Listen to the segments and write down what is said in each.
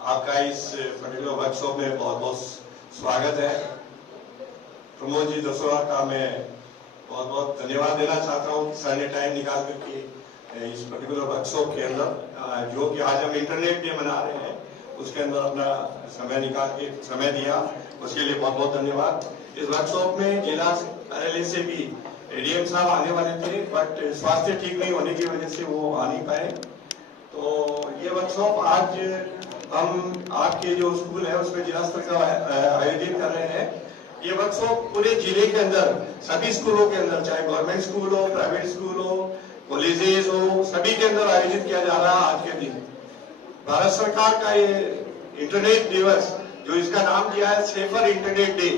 आपका इस particular workshop में बहुत बहुत स्वागत है। प्रमोद जी दसोरा का मैं बहुत बहुत धन्यवाद देना चाहता हूँ। सर ने टाइम निकाल करके इस पर्टिकुलर वर्कशॉप के अंदर जो कि आज हम इंटरनेट डे मना रहे हैं उसके अंदर अपना समय निकाल के समय दिया, उसके लिए बहुत बहुत धन्यवाद। इस वर्कशॉप में जिला कार्यालय से भी एडीएम साहब आने वाले थे, बट स्वास्थ्य ठीक नहीं होने की वजह से वो आ नहीं पाए। तो ये वर्कशॉप आज हम आपके जो स्कूल है उसमें जिला स्तर का आयोजित कर रहे हैं। ये वर्कशॉप पूरे जिले के अंदर सभी स्कूलों के अंदर, चाहे गवर्नमेंट स्कूल हो, प्राइवेट स्कूल हो, कॉलेजेस हो, सभी के अंदर आयोजित किया जा रहा है। आज के दिन भारत सरकार का ये इंटरनेट दिवस, जो इसका नाम दिया है सेफर इंटरनेट डे,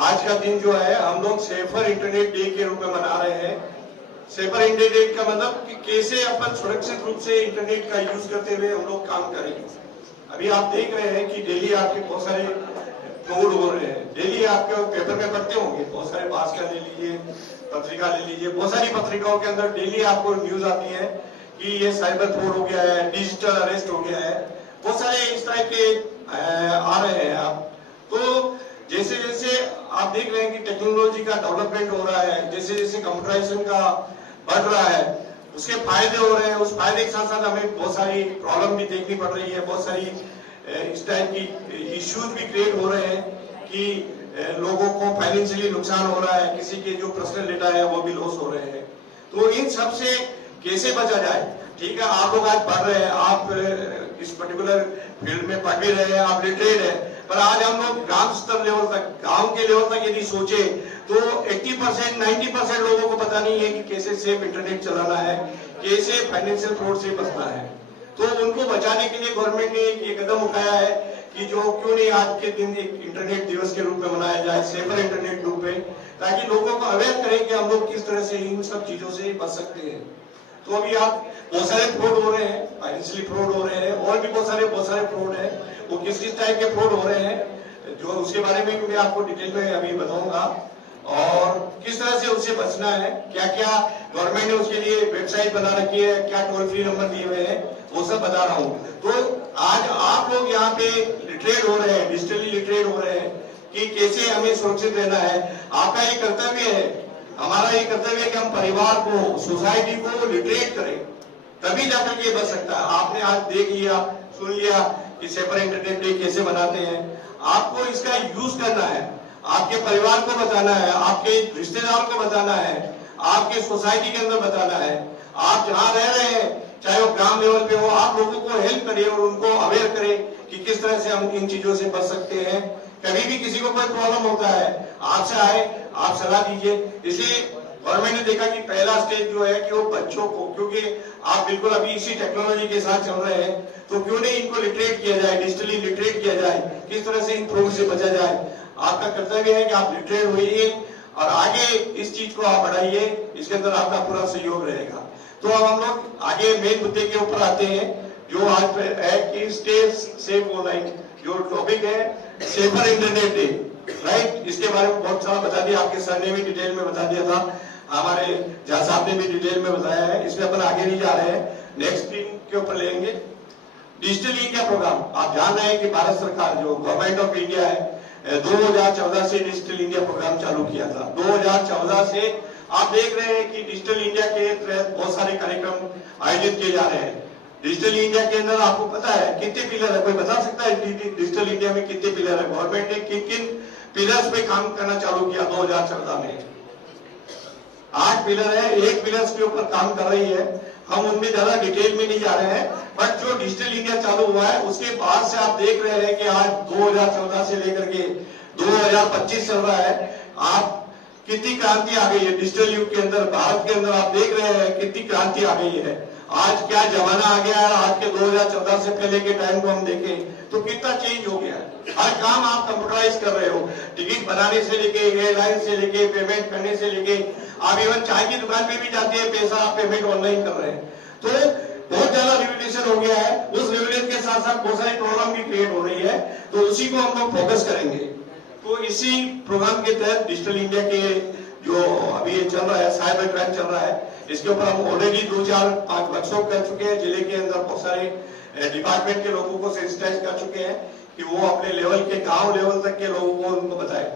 आज का दिन जो है हम लोग सेफर इंटरनेट डे के रूप में मना रहे हैं। सेफर इंटरनेट का मतलब कि कैसे अपन सुरक्षित रूप से इंटरनेट का यूज करते हुए हम लोग काम करेंगे। अभी आप देख रहे हैं कि डेली आपके बहुत सारे फ्रॉड हो रहे हैं। डेली आपके पेपर में पढ़ते होंगे, बहुत सारे भास्कर ले लीजिए, पत्रिका ले लीजिए, बहुत सारी पत्रिकाओं के अंदर डेली आपको न्यूज आती है कि ये साइबर फ्रॉड हो गया है, डिजिटल अरेस्ट हो गया है, बहुत सारे इस तरह के आ रहे हैं। आप तो जैसे जैसे आप देख रहे हैं कि टेक्नोलॉजी का डेवलपमेंट हो रहा है, जैसे जैसे कंप्यूटराइजेशन का बढ़ रहा है, उसके फायदे हो रहे हैं। उस फायदे के साथ साथ हमें बहुत सारी प्रॉब्लम भी देखनी पड़ रही है, बहुत सारी इस टाइप की इश्यूज भी क्रिएट हो रहे हैं कि लोगों को फाइनेंशियली नुकसान हो रहा है, किसी के जो पर्सनल डेटा है वो भी लॉस हो रहे हैं। तो इन सब से कैसे बचा जाए? ठीक है, आप लोग आज पढ़ रहे हैं, आप इस पर्टिकुलर फील्ड में पढ़ भी रहे हैं, आप लिटरेट है, पर आज हम लोग ग्राम स्तर लेवल तक, गांव के लेवल तक यदि सोचे तो 80% 90% लोगों को पता नहीं है कि कैसे सेफ इंटरनेट चलाना है, कैसे फाइनेंशियल फ्रॉड से बचना है। तो उनको बचाने के लिए गवर्नमेंट ने एक कदम उठाया है कि जो क्यों नहीं आज के दिन एक इंटरनेट दिवस के रूप में मनाया जाए, सेफर इंटरनेट रूप में, ताकि लोगों को अवेयर करें कि हम लोग किस तरह से इन सब चीजों से बच सकते हैं। तो अभी आप बहुत सारे फ्रॉड हो रहे हैं, फाइनेंशियली फ्रॉड हो रहे हैं, और भी बहुत सारे फ्रॉड है। वो किस किस टाइप के फ्रॉड हो रहे हैं जो उसके बारे में मैं आपको डिटेल में अभी बताऊंगा, और किस तरह से उससे बचना है, क्या क्या गवर्नमेंट ने उसके लिए वेबसाइट बना रखी है, क्या टोल फ्री नंबर दिए हुए हैं, वो सब बता रहा हूँ। तो आज आप लोग यहाँ पे लिटरेट हो रहे हैं, डिजिटली लिटरेट हो रहे हैं कि कैसे हमें सुरक्षित रहना है। आपका ये कर्तव्य है, हमारा ये कर्तव्य है कि हम परिवार को, सोसाइटी को लिटरेट करें, तभी जाकर के बच सकता है। आपने आज देख लिया, सुन लिया कि सेफर इंटरनेट डे कैसे बनाते हैं। आपको इसका यूज करना है, आपके परिवार को बताना है, आपके रिश्तेदार को बताना है, आपके सोसाइटी के अंदर बताना है। आप जहां रह रहे हैं, चाहे वो ग्राम लेवल पे हो, आप लोगों को हेल्प करिए और उनको अवेयर करें कि किस तरह से हम इन चीजों से बच सकते हैं। कभी भी किसी को कोई प्रॉब्लम होता है, आपसे आए, आप सलाह दीजिए। इसलिए गवर्नमेंट ने देखा कि पहला स्टेज जो है कि वो बच्चों को, क्योंकि आप बिल्कुल अभी इसी टेक्नोलॉजी के साथ चल रहे हैं, तो क्यों नहीं इनको लिटरेट किया जाए, डिजिटली लिटरेट किया जाए, किस तरह से इन फ्रॉड से बचा जाए। आपका कर्तव्य है कि आप लिटरेट होइए और आगे इस चीज को आप बढ़ाइए, इसके अंदर आपका पूरा सहयोग रहेगा। तो अब हम लोग आगे मेन मुद्दे के ऊपर आते हैं, जो आज है कि स्टे सेफ ऑनलाइन, जो टॉपिक है सेफर इंटरनेट डे, राइट। इसके बारे में बहुत सारा बता दिया, आपके सर ने भी डिटेल में बता दिया था, हमारे झा साहब ने भी डिटेल में बताया है। इसमें अपन आगे नहीं जा रहे हैं, नेक्स्ट स्क्रीन के ऊपर लेंगे। डिजिटल इंडिया प्रोग्राम, आप जान रहे हैं कि भारत सरकार जो गवर्नमेंट ऑफ इंडिया है 2014 से डिजिटल इंडिया प्रोग्राम चालू किया था। 2014 से आप देख रहे हैं कि डिजिटल इंडिया के तहत बहुत सारे कार्यक्रम आयोजित किए जा रहे हैं। डिजिटल इंडिया के अंदर आपको पता है कितने पिलर है? कोई बता सकता है डिजिटल इंडिया में कितने पिलर है? गवर्नमेंट ने किन किन पिलर्स पे काम करना चालू किया 2014 में? 8 पिलर है, एक पिलर्स के ऊपर काम कर रही है। हम उनमें ज्यादा डिटेल में नहीं जा रहे हैं, बट जो डिजिटल इंडिया चालू हुआ है उसके बाद से आप देख रहे हैं कि आज 2014 से लेकर के 2025 चल रहा है। आप कितनी क्रांति आ गई है डिजिटल युग के अंदर, भारत के अंदर आप देख रहे हैं कितनी क्रांति आ गई है। आज क्या जमाना आ गया है, आज के 2014 से पहले के टाइम को हम देखें तो कितना चेंज हो गया है। हर काम आप कंप्यूटराइज कर रहे हो, टिकट बनाने से लेके, एयरलाइन से लेके, पेमेंट करने से लेके, आप इवन चाय की दुकान पे भी जाते हैं, पैसा आप पेमेंट ऑनलाइन कर रहे हैं। तो बहुत ज्यादा रिवोल्यूशन हो गया है। उस रिवोल्यूशन के साथ साथ बहुत सारी प्रॉब्लम भी क्रिएट हो रही है, तो उसी को हम लोग फोकस करेंगे। तो इसी प्रोग्राम के तहत डिजिटल इंडिया के जो अभी ये चल रहा है, साइबर क्राइम चल रहा है, इसके ऊपर हम ऑलरेडी 2-4 वर्कशॉप कर चुके हैं। जिले के अंदर बहुत सारे डिपार्टमेंट के लोगों को सेंसिटाइज कर चुके हैं कि वो अपने लेवल के गांव लेवल तक के लोगों को उनको बताए।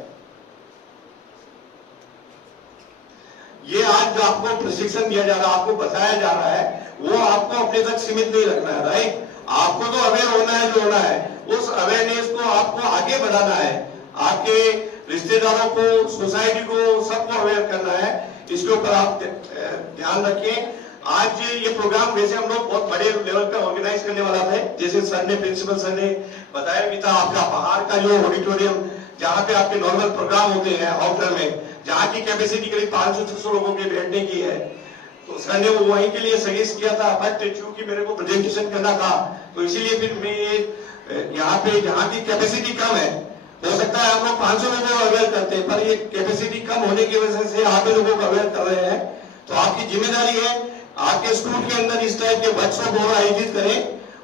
ये आज जो आपको प्रशिक्षण दिया जा रहा है, आपको बताया जा रहा है, वो आपको अपने तक सीमित नहीं रखना है, राइट। आपको तो अवेयर होना है, जो होना है उस अवेयरनेस को आपको आगे बढ़ाना है, आपके रिश्तेदारों को, सोसाइटी को, सबको अवेयर करना है। इसके ऊपर आप ध्यान रखें। आज ये प्रोग्राम वैसे हम लोग बहुत बड़े लेवल पे ऑर्गेनाइज करने वाला थे, जैसे सर ने, प्रिंसिपल सर ने बताया भी था। आपका बाहर का जो ऑडिटोरियम जहाँ पे आपके नॉर्मल प्रोग्राम होते हैं आउटर में, जहाँ की कैपेसिटी करीब 500-600 लोगों के बैठने की है, तो सर ने वो वहीं के लिए सजेस्ट किया था। बट चूंकि मेरे को प्रेजेंटेशन करना था, तो इसीलिए फिर मैं यहाँ पे, जहाँ की कैपेसिटी कम है, हो सकता है हम लोग 500 लोगों को अवेयर करते हैं, पर ये कैपेसिटी कम होने की वजह से आधे लोगों को अवेयर कर रहे हैं। तो आपकी जिम्मेदारी है, आपके स्कूल के अंदर इस टाइप के वर्कशॉप और आयोजित करें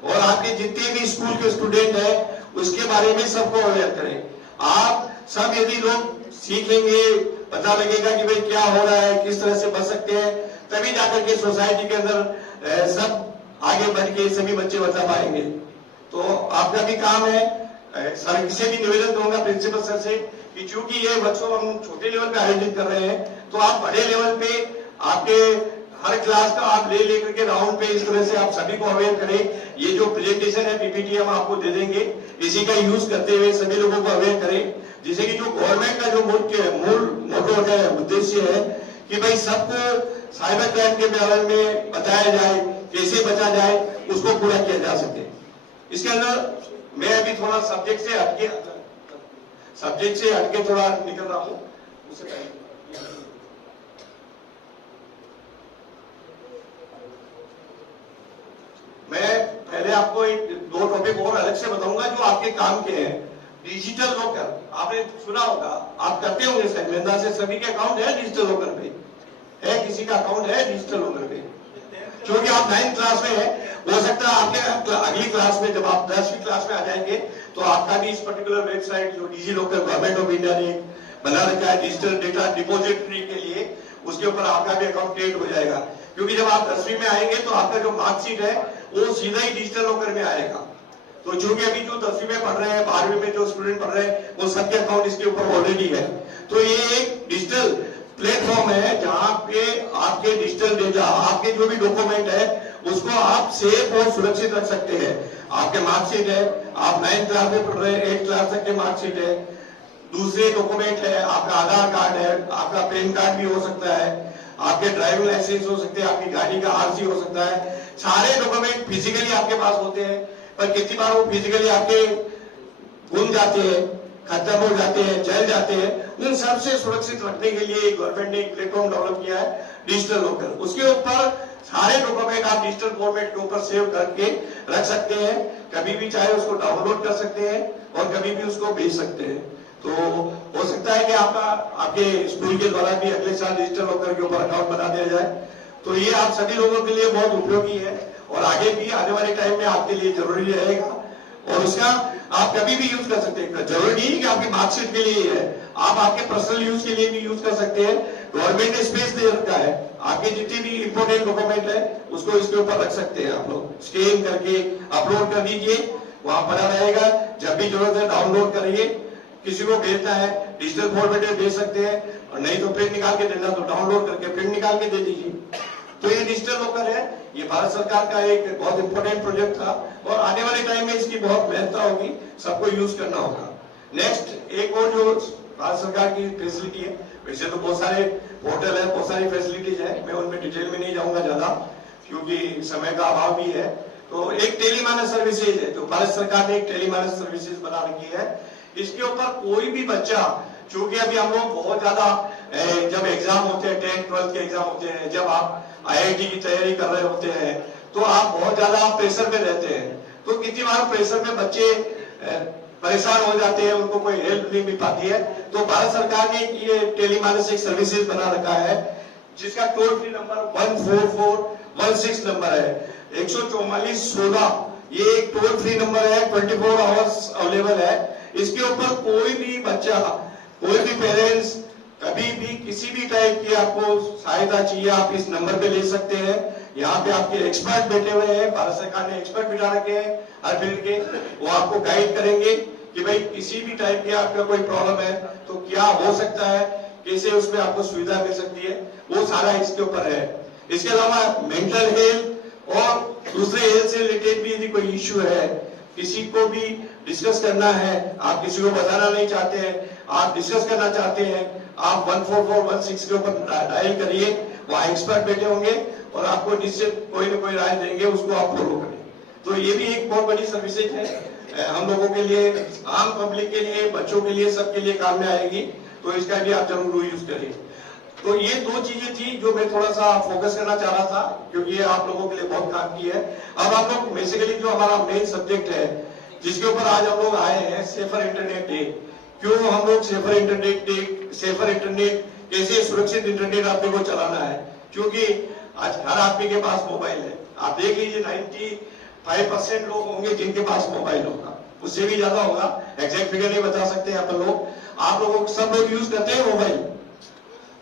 और आपके जितने भी स्कूल के स्टूडेंट हैं उसके बारे में सबको अवेयर करें। आप सब यदि लोग सीखेंगे, पता लगेगा कि भाई क्या हो रहा है, किस तरह से बच सकते हैं, तभी जाकर के सोसाइटी के अंदर सब आगे बढ़ के सभी बच्चे बचा पाएंगे। तो आपका भी काम है, सर से भी निवेदन करूंगा प्रिंसिपल सर से कि चूंकि ये वर्कशॉप हम छोटे लेवल पे आयोजित कर रहे हैं, तो आप बड़े लेवल पे आपके हर क्लास का आप ले लेकर के राउंड पे इस तरह से आप सभी को अवेयर करें। ये जो प्रेजेंटेशन है पीपीटी हम आपको दे देंगे, इसी का यूज करते हुए सभी लोगों को अवेयर करें, जिससे कि जो गवर्नमेंट का जो मूल मोटो है, उद्देश्य है कि भाई सबको साइबर क्राइम के बारे में बताया जाए, कैसे बचा जाए, उसको पूरा किया जा सके। इसके अंदर मैं अभी थोड़ा सब्जेक्ट से हटके थोड़ा निकल रहा हूं। उससे पहले मैं पहले आपको एक दो टॉपिक और अलग से बताऊंगा जो आपके काम के हैं। डिजिटल लॉकर आपने सुना होगा, आप करते होंगे शायद, मेरे अंदाज से सभी के अकाउंट है डिजिटल लॉकर पे, है किसी का अकाउंट है डिजिटल लॉकर पे? क्योंकि आप 9th क्लास में है, हो सकता है आपके अगली क्लास में जब आप 10वीं क्लास में आ जाएंगे तो आपका भी इस पर्टिकुलर वेबसाइट जो digi locker government of India ने बना रखा है डिजिटल डेटा डिपोजिटरी के लिए, उसके ऊपर आपका भी अकाउंट क्रिएट हो जाएगा। क्योंकि जब आप 10वीं में आएंगे तो आपका जो मार्कशीट है वो सीधा ही डिजिटल लॉकर में आएगा। तो चूंकि अभी जो 10वीं में पढ़ रहे हैं, 12वीं में जो स्टूडेंट पढ़ रहे हैं, वो सबके अकाउंट इसके ऊपर ऑलरेडी है। तो ये एक डिजिटल प्लेटफॉर्म है जहां पे आपके डिजिटल डेटा, आपके जो भी डॉक्यूमेंट है उसको आप सेफ और सुरक्षित रख सकते हैं। आपके मार्कशीट है, आप 9th क्लास में पढ़ रहे हैं, 8th क्लास तक के मार्कशीट है, दूसरे डॉक्यूमेंट है, आपका आधार कार्ड है, आपका पैन कार्ड भी हो सकता है, आपके ड्राइविंग लाइसेंस हो सकते हैं, आपकी गाड़ी का आरसी हो सकता है। सारे डॉक्यूमेंट फिजिकली आपके पास होते हैं, पर कितनी बार वो फिजिकली आपके गुम जाते हैं, खत्म हो जाते हैं, जल जाते हैं। उन सबसे सुरक्षित रखने के लिए गवर्नमेंट ने एक प्लेटफॉर्म डेवलप किया है डिजिटल लॉकर। उसके ऊपर सारे डॉक्यूमेंट आप डिजिटल फॉर्मेट के ऊपर सेव करके रख सकते हैं, कभी भी चाहे उसको डाउनलोड कर सकते हैं और कभी भी उसको भेज सकते हैं। तो हो सकता है कि आपके स्कूल के द्वारा भी अगले साल डिजिटल लॉकर के ऊपर अकाउंट बना दिया जाए। तो ये आप सभी लोगों के लिए बहुत उपयोगी है और आगे भी आने वाले टाइम में आपके लिए जरूरी रहेगा और उसका आप कभी भी यूज कर सकते हैं। जरूरी नहीं कि आपकी मार्कशीट के लिए है, आप आपके पर्सनल यूज के लिए भी यूज कर सकते हैं। गवर्नमेंट ने स्पेस दे रखा है, आपके जितने भी इंपोर्टेंट डॉक्यूमेंट है उसको इसके ऊपर रख सकते हैं। आप लोग स्कैन करके अपलोड कर दीजिए, वहां पड़ा रहेगा, जब भी जरूरत है डाउनलोड करिए। किसी को भेजना है डिजिटल फॉर्मेट में भेज सकते हैं, और नहीं तो प्रिंट निकाल के देना तो डाउनलोड करके प्रिंट निकाल के दे दीजिए। तो ये डिजिटल लॉकर है, ये भारत सरकार का एक बहुत इंपॉर्टेंट प्रोजेक्ट था और आने वाले टाइम में इसकी बहुत महत्ता होगी, सबको यूज करना होगा। नेक्स्ट एक और जो भारत सरकार की फैसिलिटी है, वैसे तो बहुत सारे पोर्टल है, बहुत सारी फैसिलिटीज है, मैं उनमें डिटेल में नहीं जाऊंगा ज्यादा क्योंकि समय का अभाव भी है। तो एक टेलीमानस सर्विसेज है, तो भारत सरकार ने एक टेलीमानस सर्विसेज बना रखी है। इसके ऊपर कोई भी बच्चा, चूंकि अभी हम लोग बहुत ज्यादा जब एग्जाम होते हैं, 10th 12th के एग्जाम होते हैं, जब आप IIT की तैयारी कर रहे होते हैं तो आप बहुत ज्यादा प्रेशर में रहते हैं। तो कितनी बार प्रेशर में बच्चे परेशान हो जाते हैं, उनको कोई हेल्प नहीं मिल पाती है। तो भारत सरकार ने ये टेलीमानस एक सर्विसेज बना रखा है जिसका टोल फ्री नंबर 14416 नंबर है, 14416। ये एक टोल फ्री नंबर है, 24 आवर्स अवेलेबल है। इसके ऊपर कोई भी बच्चा, कोई भी पेरेंट्स कभी भी किसी भी टाइप की आपको सहायता चाहिए, आप इस नंबर पे ले सकते हैं। यहाँ पे आपके एक्सपर्ट बैठे हुए हैं, भारत सरकार ने एक्सपर्ट बिठा रखे हैं हर फील्ड के, वो आपको गाइड करेंगे कि भाई किसी भी टाइप की आपका कोई प्रॉब्लम है तो क्या हो सकता है, कैसे उसमें आपको सुविधा मिल सकती है, वो सारा इसके ऊपर है। इसके अलावा मेंटल हेल्थ और दूसरे हेल्थ से रिलेटेड भी यदि कोई इश्यू है, किसी को भी डिस्कस करना है, आप किसी को बताना नहीं चाहते हैं, आप डिस्कस करना चाहते हैं, आप 14416 के ऊपर डायल करिए, वहां एक्सपर्ट बैठे होंगे और आपको निश्चित कोई ना कोई राय देंगे, उसको आप फॉलो करें। तो ये भी एक बहुत बड़ी सर्विसेज है हम लोगों के लिए, आम पब्लिक के लिए, बच्चों के लिए, सबके लिए काम में आएगी, तो इसका भी आप जरूर यूज करिए। तो ये दो चीजें थी जो मैं थोड़ा सा फोकस करना चाह रहा था, क्योंकि ये आप लोगों के लिए बहुत काम की है। अब आप लोग बेसिकली जो हमारा मेन सब्जेक्ट है, जिसके ऊपर आज हम लोग आए हैं, सेफर इंटरनेट डे। क्यों हम लोग safer internet day, safer internet, कैसे सुरक्षित इंटरनेट आप लोगों को चलाना है, क्योंकि आज हर आदमी के पास मोबाइल है। आप देख लीजिए 95% लोग होंगे जिनके पास मोबाइल होगा, उससे भी ज्यादा होगा, एग्जैक्ट फिगर नहीं बता सकते यहाँ पर लोग। आप लोगों सब लोग यूज करते हैं मोबाइल,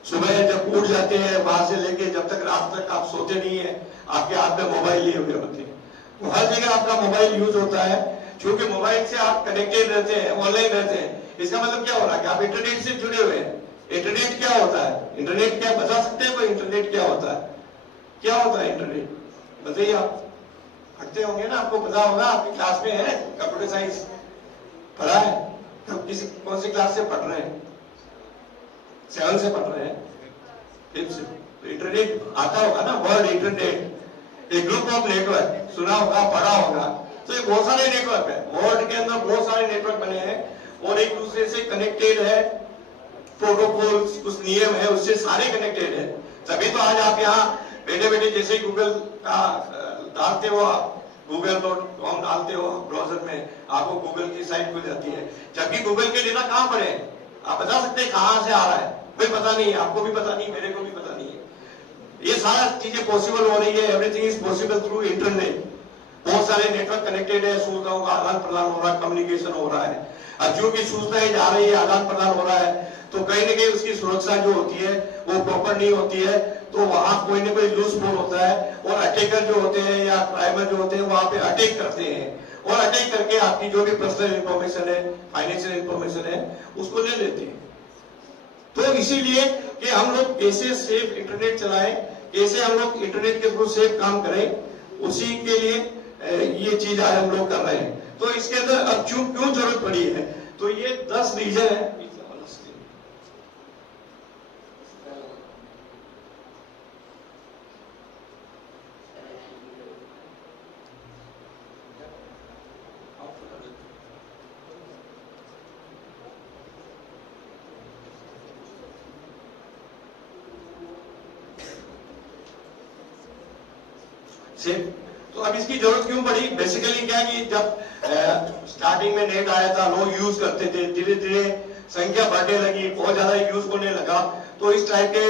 सुबह जब उठ जाते हैं वहां से लेके जब तक रात तक आप सोते नहीं है, आपके हाथ में मोबाइल लिए हुए होते हैं। तो हर जगह आपका मोबाइल यूज होता है, क्योंकि मोबाइल से आप कनेक्टेड रहते हैं, ऑनलाइन रहते हैं। इसका मतलब क्या हो रहा है कि आप इंटरनेट से जुड़े हुए हैं। इंटरनेट क्या होता है, इंटरनेट क्या बता सकते हैं कोई, इंटरनेट क्या होता है, क्या होता है इंटरनेट बताइए। आप पढ़ते होंगे ना, आपको पता होगा, आपकी क्लास में है कंप्यूटर साइंस पढ़ा है, कब किसी कौन सी क्लास से पढ़ रहे हैं, 7 से पढ़ रहे हैं, 5 से। तो इंटरनेट आता होगा ना, वर्ड इंटरनेट, एक ग्रुप ऑफ नेटवर्क, सुना होगा, पढ़ा होगा। तो ये बहुत सारे नेटवर्क है, वर्ल्ड के अंदर बहुत सारे नेटवर्क बने हैं और एक दूसरे से कनेक्टेड है, प्रोटोकॉल्स, कुछ नियम है, उससे सारे कनेक्टेड है। तभी तो आज आप यहाँ बैठे बैठे जैसे गूगल का डालते हो, google.com डालते हो ब्राउजर में, आपको गूगल की साइट खुल जाती है। जबकि गूगल के डेटा कहाँ पर है, आप बता सकते हैं कहां से आ रहा है, कोई पता नहीं है, आपको भी पता नहीं, मेरे को भी पता नहीं है। ये सारा चीजें पॉसिबल हो रही है, everything is possible through internet. बहुत सारे नेटवर्क कनेक्टेड है, सूचनाओं का आदान प्रदान हो रहा है, कम्युनिकेशन हो रहा है। अब जो भी सूचनाएं जा रही है, आदान प्रदान हो रहा है, तो कहीं ना कहीं उसकी सुरक्षा जो होती है वो प्रॉपर नहीं होती है, तो वहां कोई ना कोई लूज होल होता है और अटैकर जो होते हैं या क्राइमर जो होते हैं वहां पे अटैक करते हैं और अटैक करके आपकी जो भी पर्सनल इंफॉर्मेशन है, फाइनेंशियल इंफॉर्मेशन है, उसको ले लेते हैं। तो इसीलिए कि हम लोग कैसे सेफ इंटरनेट चलाएं, कैसे हम लोग इंटरनेट के थ्रू सेफ काम करें, उसी के लिए ये चीज आज हम लोग कर रहे हैं। तो इसके अंदर अब क्यों जरूरत पड़ी है, तो ये 10 रीजन है। तो अब इसकी जरूरत क्यों पड़ी, बेसिकली क्या कि जब स्टार्टिंग में नेट आया था, लोग यूज करते थे, धीरे धीरे संख्या बढ़ने लगी, बहुत ज्यादा यूज होने लगा, तो इस टाइप के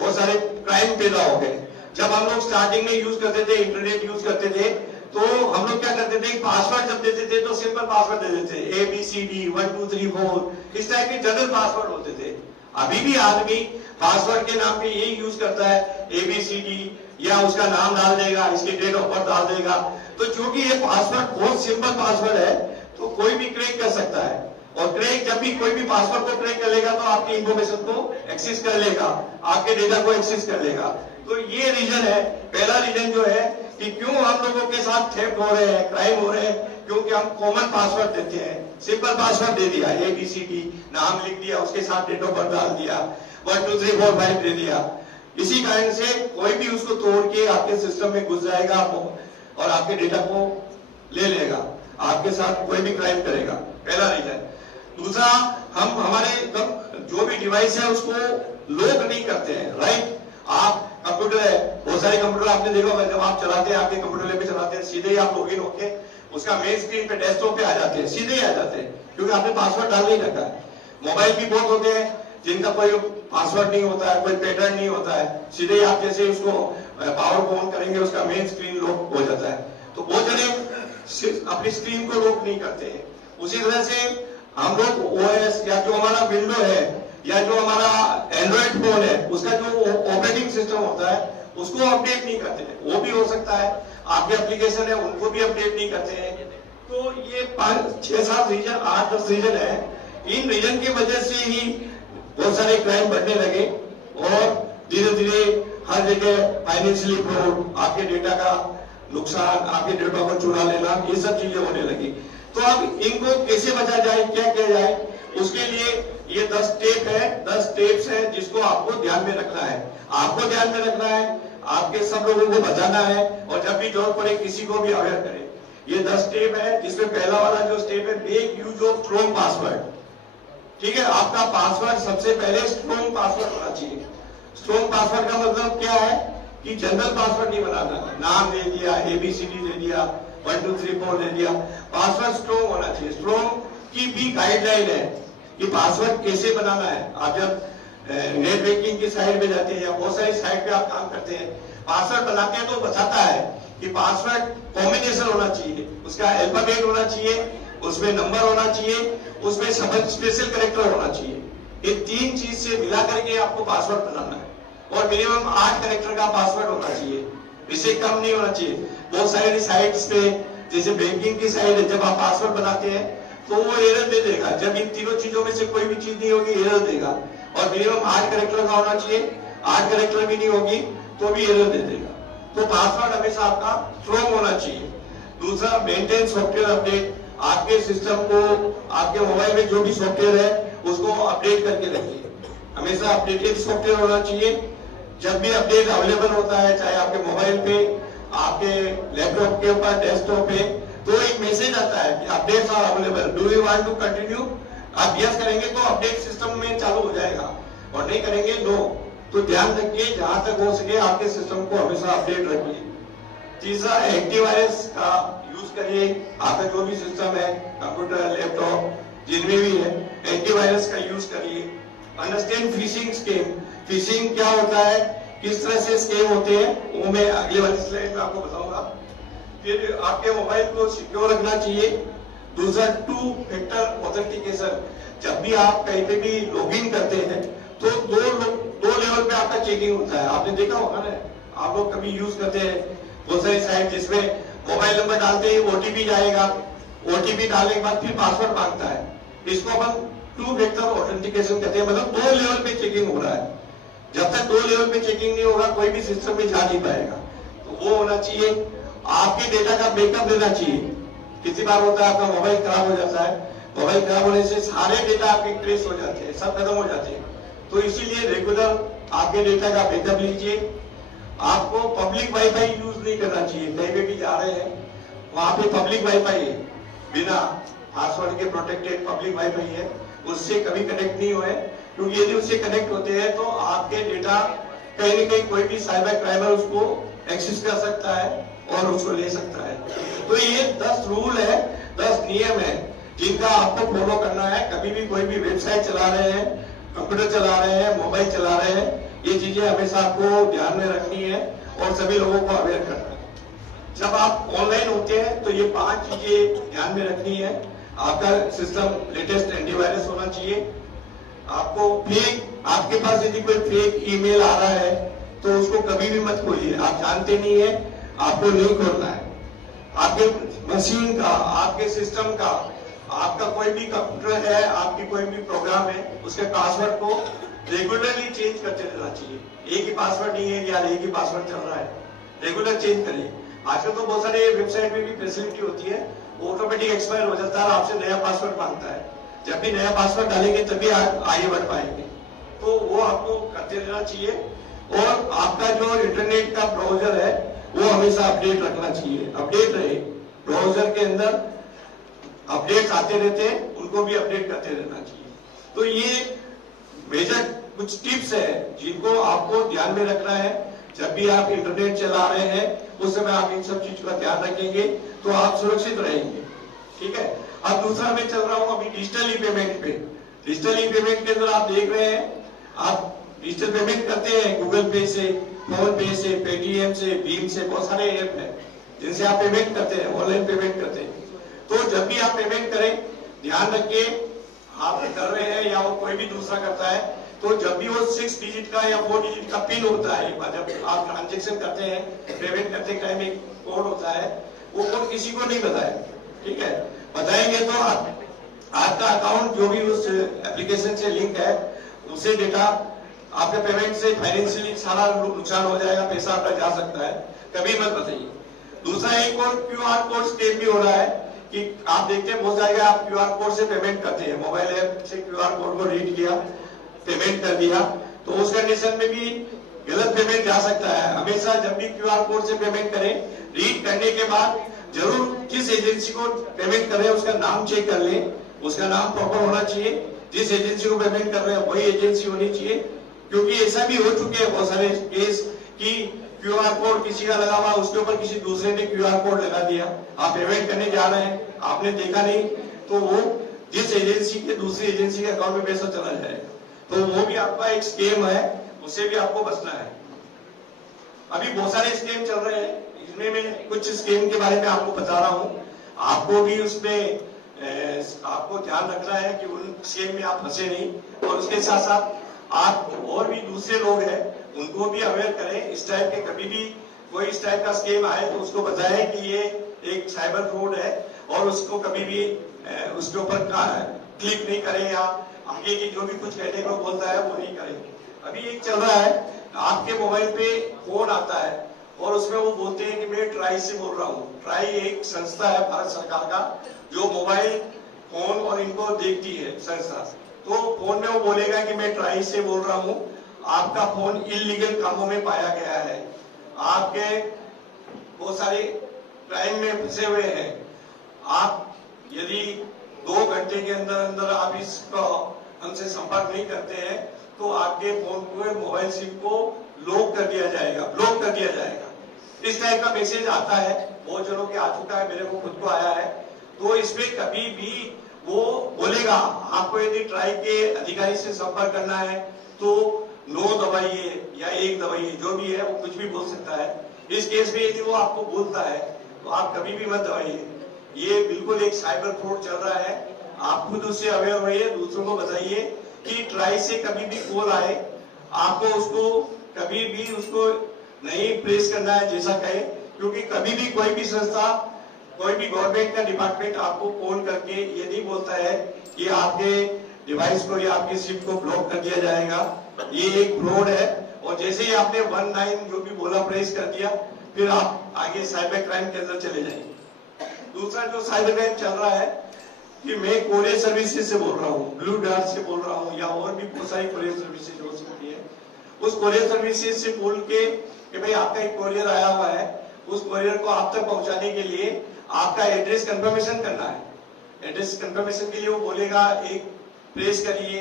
बहुत सारे क्राइम पैदा हो गए। जब हम लोग स्टार्टिंग में यूज करते थे, इंटरनेट यूज करते थे, तो हम लोग क्या करते थे, पासवर्ड जब देते थे तो सिंपल पासवर्ड दे देते थे, ABCD 1 2 3 4, इस टाइप के जनरल पासवर्ड होते थे। अभी भी आदमी पासवर्ड के नाम पे यही यूज करता है, ABCD, या उसका नाम डाल देगा, इसकी डेट ऑफ बर्थ डाल देगा। तो चूंकि ये पासवर्ड बहुत सिंपल पासवर्ड है, तो कोई भी क्रैक कर सकता है, और क्रैक जब भी कोई भी पासवर्ड को क्रैक कर लेगा तो आपकी इंफॉर्मेशन को एक्सेस कर लेगा, आपके डेटा को एक्सेस कर लेगा। तो ये रीजन है, पहला रीजन जो है कि क्यों हम लोगों के साथ थेफ्ट हो रहे हैं, क्राइम हो रहे हैं, क्योंकि हम कॉमन पासवर्ड देते हैं, सिंपल पासवर्ड दे दिया, ABCD नाम लिख दिया, उसके साथ डेट ऑफ बर्थ डाल दिया, 1 2 3 4 5 दे दिया। इसी कारण से कोई भी उसको तोड़ के आपके सिस्टम में घुस जाएगा और आपके डेटा को ले लेगा, आपके साथ कोई भी क्राइम करेगा, पहला रीजन। दूसरा, हम हमारे जो भी डिवाइस है उसको लॉक नहीं करते हैं, राइट। आप कंप्यूटर है, बहुत सारे कंप्यूटर आपने देखा होगा, जब आप चलाते हैं, आपके कंप्यूटर पे चलाते हैं, सीधे ही आप लॉगिन होके उसका मेन स्क्रीन पे, डेस्कटॉप पे आ जाते हैं, सीधे ही आ जाते हैं, क्योंकि आपने पासवर्ड डाल नहीं रखा है। मोबाइल भी बहुत होते हैं जिनका कोई पासवर्ड नहीं होता है, कोई पैटर्न नहीं होता है, सीधे ही आप जैसे उसको पावर को ऑन करेंगे उसका मेन स्क्रीन लॉक हो जाता है। तो बहुत जने अपनी स्क्रीन को लॉक नहीं करते हैं। उसी तरह से हम लोग OS या जो हमारा विंडो है या जो हमारा एंड्रॉइड फोन है, उसका जो ऑपरेटिंग सिस्टम होता है उसको अपडेट नहीं करते हैं। वो भी हो सकता है आपके एप्लीकेशन है उनको भी अपडेट नहीं करते हैं। तो ये 5-6-7 रीजन 8-10 रीजन है। इन रीजन की वजह से ही बहुत सारे क्राइम बढ़ने लगे और धीरे धीरे हर जगह फाइनेंशियली फ्रॉड, आपके डेटा का नुकसान, आपके डेटा को चुरा लेना, ये सब चीजें होने लगी। तो अब इनको कैसे बचा जाए, क्या किया जाए, उसके लिए ये 10 स्टेप है, 10 स्टेप्स है जिसको आपको ध्यान में रखना है। आपको ध्यान में रखना है, आपके सब लोगों को बचाना है और जब भी जरूरत पड़े किसी को भी अवेयर करें। ये 10 स्टेप है जिसमें पहला वाला जो स्टेप है, make use of strong password. ठीक है, आपका पासवर्ड सबसे पहले स्ट्रॉन्ग पासवर्ड होना चाहिए। स्ट्रॉन्ग पासवर्ड का मतलब क्या है कि जनरल पासवर्ड नहीं बनाना, नाम दे दिया, ABCD दे दिया, 1 2 3 4 दे दिया। पासवर्ड स्ट्रॉन्ग होना चाहिए। स्ट्रॉन्ग की भी गाइडलाइन है कि पासवर्ड कैसे बनाना है। आप जब नेट बैंकिंग की साइट पे जाते हैं या बहुत सारी साइट पे आप काम करते हैं, पासवर्ड बनाते हैं तो बताता है कि पासवर्ड कॉम्बिनेशन होना चाहिए, उसका अल्फाबेट होना चाहिए, उसमें नंबर होना चाहिए, उसमें स्पेशल कैरेक्टर होना चाहिए। ये 3 चीज से मिला करके आपको पासवर्ड बनाना है और मिनिमम 8 कैरेक्टर का पासवर्ड होना चाहिए, इससे कम नहीं होना चाहिए। बहुत सारी साइट्स पे जैसे बैंकिंग की साइट है, जब आप पासवर्ड बनाते हैं तो वो एरर दे देगा। जब इन तीनों चीजों में से कोई भी चीज नहीं होगी एरर देगा और मिनिमम 8 कैरेक्टर का होना चाहिए। 8 कैरेक्टर भी नहीं होगी तो भी एरर दे देगा। तो पासवर्ड हमेशा आपका स्ट्रॉन्ग होना चाहिए। दूसरा, मेंटेन सॉफ्टवेयर अपडेट। आपके सिस्टम को, आपके मोबाइल में जो भी सॉफ्टवेयर है उसको अपडेट करके रखिए। हमेशा अपडेटेड सॉफ्टवेयर होना चाहिए। जब भी अपडेट अवेलेबल होता है, चाहे आपके मोबाइल पे, आपके लैपटॉप के ऊपर, डेस्कटॉप पे, तो एक मैसेज आता है कि updates are available, do you want to continue. आप यस करेंगे तो अपडेट सिस्टम में चालू हो जाएगा और नहीं करेंगे नो। तो ध्यान रखिए, जहां तक हो सके आपके सिस्टम को हमेशा अपडेट रखिए। तीसरा, एंटीवायरस का यूज करिए। आपका जो भी सिस्टम है, कंप्यूटर, लैपटॉप, जिनमें भी है, एंटीवायरस का यूज करिए। Understand fishing scheme. फिशिंग क्या होता है, किस तरह से स्कैम होते हैं, वो मैं अगले वाली स्लाइड में आपको बताऊंगा। फिर आपके मोबाइल को सिक्योर रखना चाहिए। दूसरा, 2 फैक्टर ऑथेंटिकेशन। जब भी आप कहीं पे भी लॉगिन करते हैं तो दो लेवल पे आपका चेकिंग होता है। आपने देखा होगा ना, आप लोग कभी यूज करते हैं बहुत सारी साइट जिसमें मोबाइल नंबर डालते ही OTP जाएगा, OTP डालने के बाद फिर पासवर्ड मांगता है। इसको अपन 2 फैक्टर ऑथेंटिकेशन कहते हैं, मतलब 2 लेवल पे चेकिंग हो रहा है। जब तक 2 लेवल पे चेकिंग नहीं होगा कोई भी सिस्टम में जा नहीं पाएगा। तो वो होना चाहिए। आपके डेटा का बैकअप लेना चाहिए। कितनी बार होता है आपका मोबाइल खराब हो जाता है, मोबाइल खराब होने से सारे डेटा आपके ट्रेस हो जाते हैं, सब खत्म हो जाते हैं। तो इसीलिए रेगुलर आपके डेटा का बैकअप लीजिए। आपको पब्लिक वाईफाई यूज नहीं करना चाहिए। कहीं पे भी जा रहे हैं वहां पे पब्लिक वाईफाई है, बिना पासवर्ड के प्रोटेक्टेड पब्लिक वाईफाई है, उससे कभी कनेक्ट नहीं हुए, क्योंकि यदि उससे कनेक्ट होते हैं तो आपके डेटा कहीं न कहीं कोई भी साइबर क्राइमर उसको एक्सेस कर सकता है और उसको ले सकता है। तो ये 10 रूल है, 10 नियम है जिनका आपको फॉलो करना है। कभी भी कोई भी वेबसाइट चला रहे हैं, कंप्यूटर चला रहे हैं, मोबाइल चला रहे हैं, ये चीजें हमेशा आपको ध्यान में रखनी है और सभी लोगों को अवेयर करना है। जब आप ऑनलाइन होते हैं तो ये 5 चीजें ध्यान में रखनी है। आपका सिस्टम लेटेस्ट एंटीवायरस होना चाहिए। आपको आपके पास यदि कोई फेक ईमेल आ रहा है तो उसको कभी भी मत खोलिए। आप जानते नहीं है, आपको नहीं खोलना है। आपके मशीन का, आपके सिस्टम का, आपका कोई भी कंप्यूटर है, आपकी कोई भी प्रोग्राम है, उसके पासवर्ड को रेगुलरली चेंज करते रहना चाहिए। एक ही पासवर्ड नहीं है या एक ही पासवर्ड चल रहा है, रेगुलर चेंज करिए। आजकल तो बहुत सारे वेबसाइट में भी फैसिलिटी होती है, ऑटोमेटिक एक्सपायर हो जाता है, आपसे नया पासवर्ड मांगता है। जब भी नया पासवर्ड डालेंगे तभी आगे बढ़ पाएंगे। तो वो आपको करते रहना चाहिए। और आपका जो इंटरनेट का ब्राउजर है वो हमेशा अपडेट रखना चाहिए, अपडेट रहे। ब्राउजर के अंदर अपडेट्स आते रहते हैं, उनको भी अपडेट करते रहना चाहिए। तो ये मेजर कुछ टिप्स है जिनको आपको ध्यान में रखना है। जब भी आप इंटरनेट चला रहे हैं उस समय आप इन सब चीज का ध्यान रखेंगे तो आप सुरक्षित रहेंगे। ठीक है। अब दूसरा मैं चल रहा हूं अभी डिजिटल ई पेमेंट पे। डिजिटल ई पेमेंट के अंदर आप देख रहे हैं, आप डिजिटल पेमेंट करते हैं गूगल पे से, फोन पे से, पेटीएम से, भीम से, बहुत सारे ऐप है जिनसे आप पेमेंट करते हैं, ऑनलाइन पेमेंट करते हैं। तो जब भी आप पेमेंट करें ध्यान रखिए, आप कर रहे हैं या वो कोई भी दूसरा करता है, तो जब भी वो 6 डिजिट का या 4 डिजिट का पिन होता है, जब आप ट्रांजेक्शन करते हैं, पेमेंट करते टाइम एक कोड होता है, वो कोड किसी को नहीं बताए, ठीक है। बताएंगे तो आपका अकाउंट जो भी उस एप्लीकेशन से लिंक है, उसे डेटा आपके पेमेंट से फाइनेंशियली सारा नुकसान हो जाएगा, पैसा आपका जा सकता है, कभी मत बताइए। दूसरा एक और क्यूआर कोड स्कैम भी हो रहा है कि आप देखते हैं बहुत जाएगा, आप क्यूआर कोड से पेमेंट करते हैं, मोबाइल ऐप से क्यूआर कोड को रीड किया, पेमेंट कर दिया, तो उस कंडीशन में भी गलत पेमेंट जा सकता है। हमेशा जब भी क्यूआर कोड से पेमेंट करें, रीड करने के बाद जरूर किस एजेंसी को पेमेंट कर रहे हैं उसका नाम चेक कर लें, उसका नाम प्रॉपर होना चाहिए, जिस एजेंसी को पेमेंट कर रहे हैं वही एजेंसी होनी चाहिए, क्योंकि ऐसा भी हो चुके हैं बहुत सारे केस कि क्यूआर कोड किसी का लगा हुआ, उसके ऊपर किसी दूसरे ने क्यूआर कोड लगा दिया, आप पेमेंट करने जा रहे हैं, आपने देखा नहीं, तो वो जिस एजेंसी के दूसरी एजेंसी के अकाउंट में पैसा चला जाएगा, तो वो भी आपका एक स्कैम है, उससे भी आपको बचना है। अभी बहुत सारे स्कैम चल रहे हैं, इसमें मैं कुछ स्कीम के बारे में आपको बता रहा हूँ, आपको भी उसमें आपको ध्यान रखना है कि उन स्कीम में आप फंसे नहीं, और उसके साथ साथ आप और भी दूसरे लोग हैं उनको भी अवेयर करें। इस टाइप के कभी भी कोई इस टाइप का स्कीम आए तो उसको बताएं कि ये एक साइबर फ्रॉड है, और उसको कभी भी उसके ऊपर क्लिक नहीं करें, या आगे की जो भी कुछ कहने को बोलता है वो नहीं करें। अभी एक चल रहा है, आपके मोबाइल पे फोन आता है और उसमें वो बोलते हैं कि मैं ट्राई से बोल रहा हूँ। ट्राई एक संस्था है भारत सरकार का जो मोबाइल फोन और इनको देखती है संस्था, तो फोन में वो बोलेगा कि मैं ट्राई से बोल रहा हूँ, आपका फोन इलीगल कामों में पाया गया है, आपके बहुत सारे क्राइम में फंसे हुए हैं, आप यदि 2 घंटे के अंदर अंदर आप इसका हमसे संपर्क नहीं करते हैं तो आपके फोन को, मोबाइल सिम को लॉक कर दिया जाएगा, ब्लॉक कर दिया जाएगा। इस टाइप का मैसेज आता है, बहुत जनों के आ चुका है, मेरे को खुद को आया है। तो इसमें कभी भी वो बोलेगा आपको यदि ट्राई के अधिकारी से संपर्क करना है तो नो दबाइए या 1 दबाइए, जो भी है वो कुछ भी बोल सकता है। इस केस में यदि वो आपको बोलता है तो आप कभी भी मत दबाइए। ये बिल्कुल एक साइबर फ्रॉड चल रहा है, आप खुद उससे अवेयर होइए, दूसरों को बताइए कि ट्राई से कभी भी कॉल आए, आपको उसको कभी भी उसको नहीं प्रेस करना है जैसा कहे, क्योंकि कभी भी कोई भी संस्था, कोई भी गवर्नमेंट का डिपार्टमेंट आपको फोन करके ये नहीं बोलता है कि आपके डिवाइस को या आपके सिम को ब्लॉक कर दिया जाएगा। ये एक फ्रॉड है, और जैसे ही आपने 19 जो भी बोला प्रेस कर दिया, फिर आप आगे साइबर क्राइम के अंदर चले जाएंगे। दूसरा जो साइबर क्राइम चल रहा है कि मैं कोरियर सर्विसेज से बोल रहा हूँ, ब्लू डार्ट से बोल रहा हूँ, या और भी बहुत सारी कोरियर सर्विसेज हो सकती है। उस कोरियर सर्विसेज से बोल के कि भाई आपका एक कोरियर आया हुआ है, उस कोरियर को आप तक पहुंचाने के लिए आपका एड्रेस कंफर्मेशन करना है। एड्रेस कंफर्मेशन के लिए वो बोलेगा एक प्रेस करिए,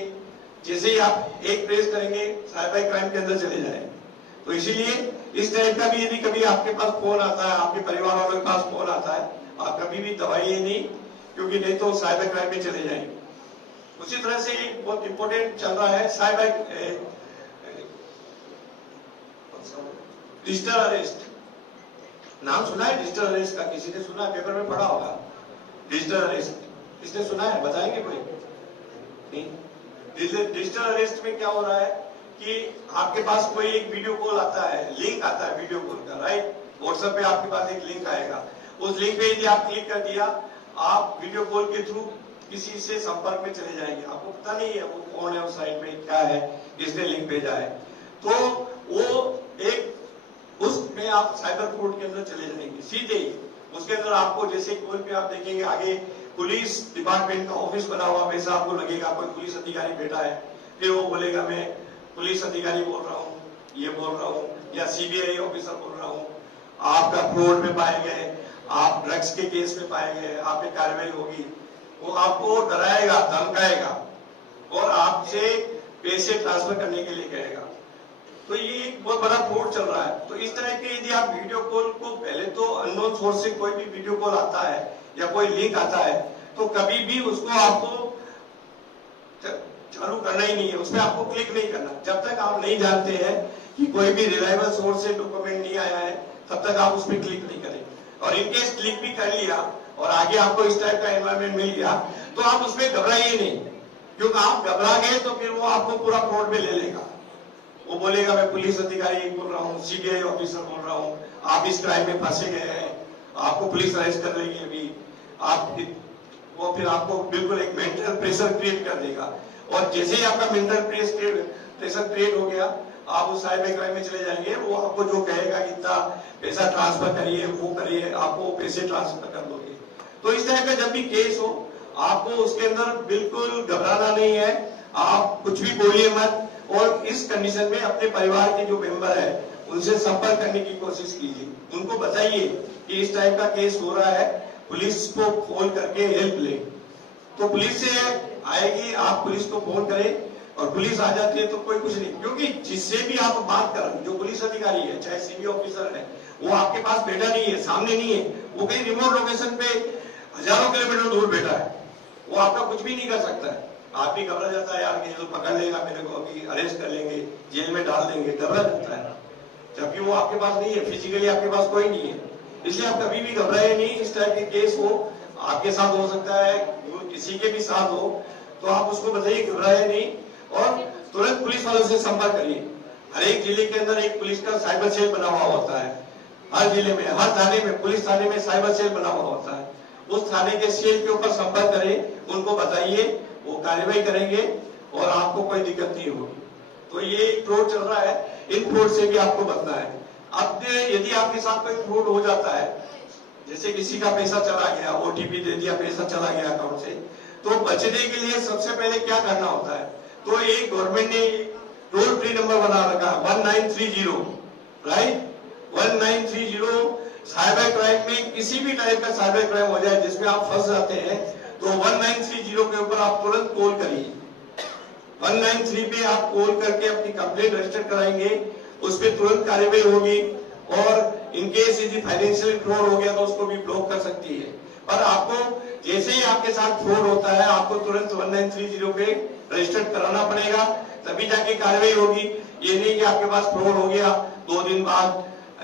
जैसे ही आप एक प्रेस करेंगे साइबर क्राइम के अंदर चले जाए। तो इसीलिए इस टाइप का भी यदि कभी आपके पास फोन आता है, आपके परिवार वालों के पास फोन आता है, आप कभी भी दबाइए नहीं, क्योंकि नहीं तो साइबर क्राइम में चले जाएंगे। उसी तरह से एक बहुत इंपॉर्टेंट चल रहा है साइबर डिजिटल अरेस्ट। नाम सुना है डिजिटल अरेस्ट का? किसी ने सुना है? पेपर में पढ़ा होगा डिजिटल अरेस्ट, किसने सुना है? बताएंगे कोई? नहीं। डिजिटल अरेस्ट में क्या हो रहा है कि आपके पास कोई एक वीडियो कॉल आता है, लिंक आता है वीडियो कॉल का, राइट? व्हाट्सएप पे आपके पास एक लिंक आएगा, उस लिंक पे यदि आप क्लिक कर दिया, आप वीडियो कॉल के थ्रू किसी से संपर्क में चले जाएंगे। आपको पता नहीं है वो कौन है, उस साइट पे क्या है, किसने लिंक भेजा है, तो वो एक उसमें आप साइबर फ्रॉड के अंदर चले जाएंगे सीधे ही। उसके अंदर आपको जैसे कॉल पे आप देखेंगे आगे पुलिस डिपार्टमेंट का ऑफिस बना हुआ, वैसा आपको लगेगा कोई पुलिस अधिकारी बैठा है, फिर वो बोलेगा मैं पुलिस अधिकारी बोल रहा हूँ, ये बोल रहा हूँ, या सीबीआई ऑफिसर बोल रहा हूँ, आपका फ्रॉड में पाए गए, आप ड्रग्स के केस में पाए गए, आप पे कार्रवाई होगी। वो आपको डराएगा, धमकाएगा और आपसे पैसे ट्रांसफर करने के लिए कहेगा। तो ये एक बहुत बड़ा फ्रॉड चल रहा है। तो इस तरह के यदि आप वीडियो कॉल को, पहले तो अननोन सोर्स से कोई भी वीडियो कॉल आता है या कोई लिंक आता है तो कभी भी उसको आपको चालू करना ही नहीं है, उसमें आपको क्लिक नहीं करना जब तक आप नहीं जानते हैं कि कोई भी रिलायबल सोर्स से डॉक्यूमेंट नहीं आया है, तब तक आप उसमें क्लिक नहीं करें। और इनकेस क्लिक भी कर लिया और आगे आपको इस टाइप का एनवायरमेंट मिल गया तो आप उसमें घबराइए नहीं, क्योंकि आप घबरा गए तो फिर वो आपको पूरा फ्रॉड में ले लेगा। वो बोलेगा मैं पुलिस अधिकारी बोल रहा हूँ, सीबीआई ऑफिसर बोल रहा हूँ, आप इस क्राइम में फंसे गए हैं, आपको पुलिस अरेस्ट कर लेगी अभी, आप वो फिर आपको बिल्कुल एक मेंटल प्रेशर क्रिएट कर देगा। और जैसे ही आपका मेंटल प्रेशर क्रिएट हो गया, आप उस साइबर क्राइम में चले जाएंगे। वो आपको जो कहेगा कि इतना पैसा ट्रांसफर करिए, वो करिए, आपको पैसे ट्रांसफर कर दोगे। तो इस तरह का जब भी केस हो, आपको उसके अंदर बिल्कुल घबराना नहीं है, आप कुछ भी बोलिए मत। और इस कंडीशन में अपने परिवार के जो मेंबर है उनसे संपर्क करने की कोशिश कीजिए, उनको बताइए कि इस टाइप का केस हो रहा है, पुलिस को फोन करके हेल्प ले। तो पुलिस से आएगी, आप पुलिस को फोन करें और पुलिस आ जाती है तो कोई कुछ नहीं, क्योंकि जिससे भी आप बात कर, जो पुलिस अधिकारी है चाहे सीबी ऑफिसर है, वो आपके पास बैठा नहीं है, सामने नहीं है, वो कहीं रिमोट लोकेशन पे हजारों किलोमीटर दूर बैठा है, वो आपका कुछ भी नहीं कर सकता है। आप भी घबरा जाता है यार कि तो पकड़ लेगा मेरे को, अभी अरेस्ट कर लेंगे, जेल में डाल देंगे, घबरा जाता है, जबकि वो आपके पास नहीं है, फिजिकली आपके पास कोई नहीं है। इसलिए आप कभी भी घबराए नहीं। इस टाइप के केस हो, आपके साथ हो सकता है, किसी के भी साथ हो, तो आप उसको बताइए, घबराए नहीं और तुरंत पुलिस वालों से संपर्क करिए। हर एक जिले के अंदर एक पुलिस का साइबर सेल बना हुआ होता है, हर जिले में, हर थाने में, पुलिस थाने में साइबर सेल बना हुआ होता है। उस थाने के सेल के ऊपर संपर्क करें, उनको बताइए, वो कार्रवाई करेंगे और आपको कोई दिक्कत नहीं होगी। तो ये फ्रॉड चल रहा है, इन फ्रॉड से भी आपको बचना है। अब यदि आपके साथ कोई फ्रॉड हो जाता है, जैसे किसी का पैसा चला गया, ओटीपी दे दिया, पैसा चला गया अकाउंट से, तो बचने के लिए सबसे पहले क्या करना होता है? तो एक गवर्नमेंट ने टोल फ्री नंबर बना रखा 1930, राइट, 1930। साइबर क्राइम में किसी भी टाइप का साइबर क्राइम हो जाए जिसमें आप फंस जाते हैं, तो 1930 के ऊपर आप तुरंत कॉल करिए। 193 पे आप कॉल करके अपनी कंप्लेंट रजिस्टर कराएंगे, उस पर तुरंत कार्रवाई होगी और इनकेस यदि फाइनेंशियल फ्रॉड हो गया तो उसको भी ब्लॉक कर सकती है। पर आपको जैसे ही आपके साथ फ्रॉड होता है, आपको तुरंत 1930 पे रजिस्टर कराना पड़ेगा, तभी जाके कार्रवाई होगी। ये नहीं कि आपके पास फ्रॉड हो गया 2 दिन बाद,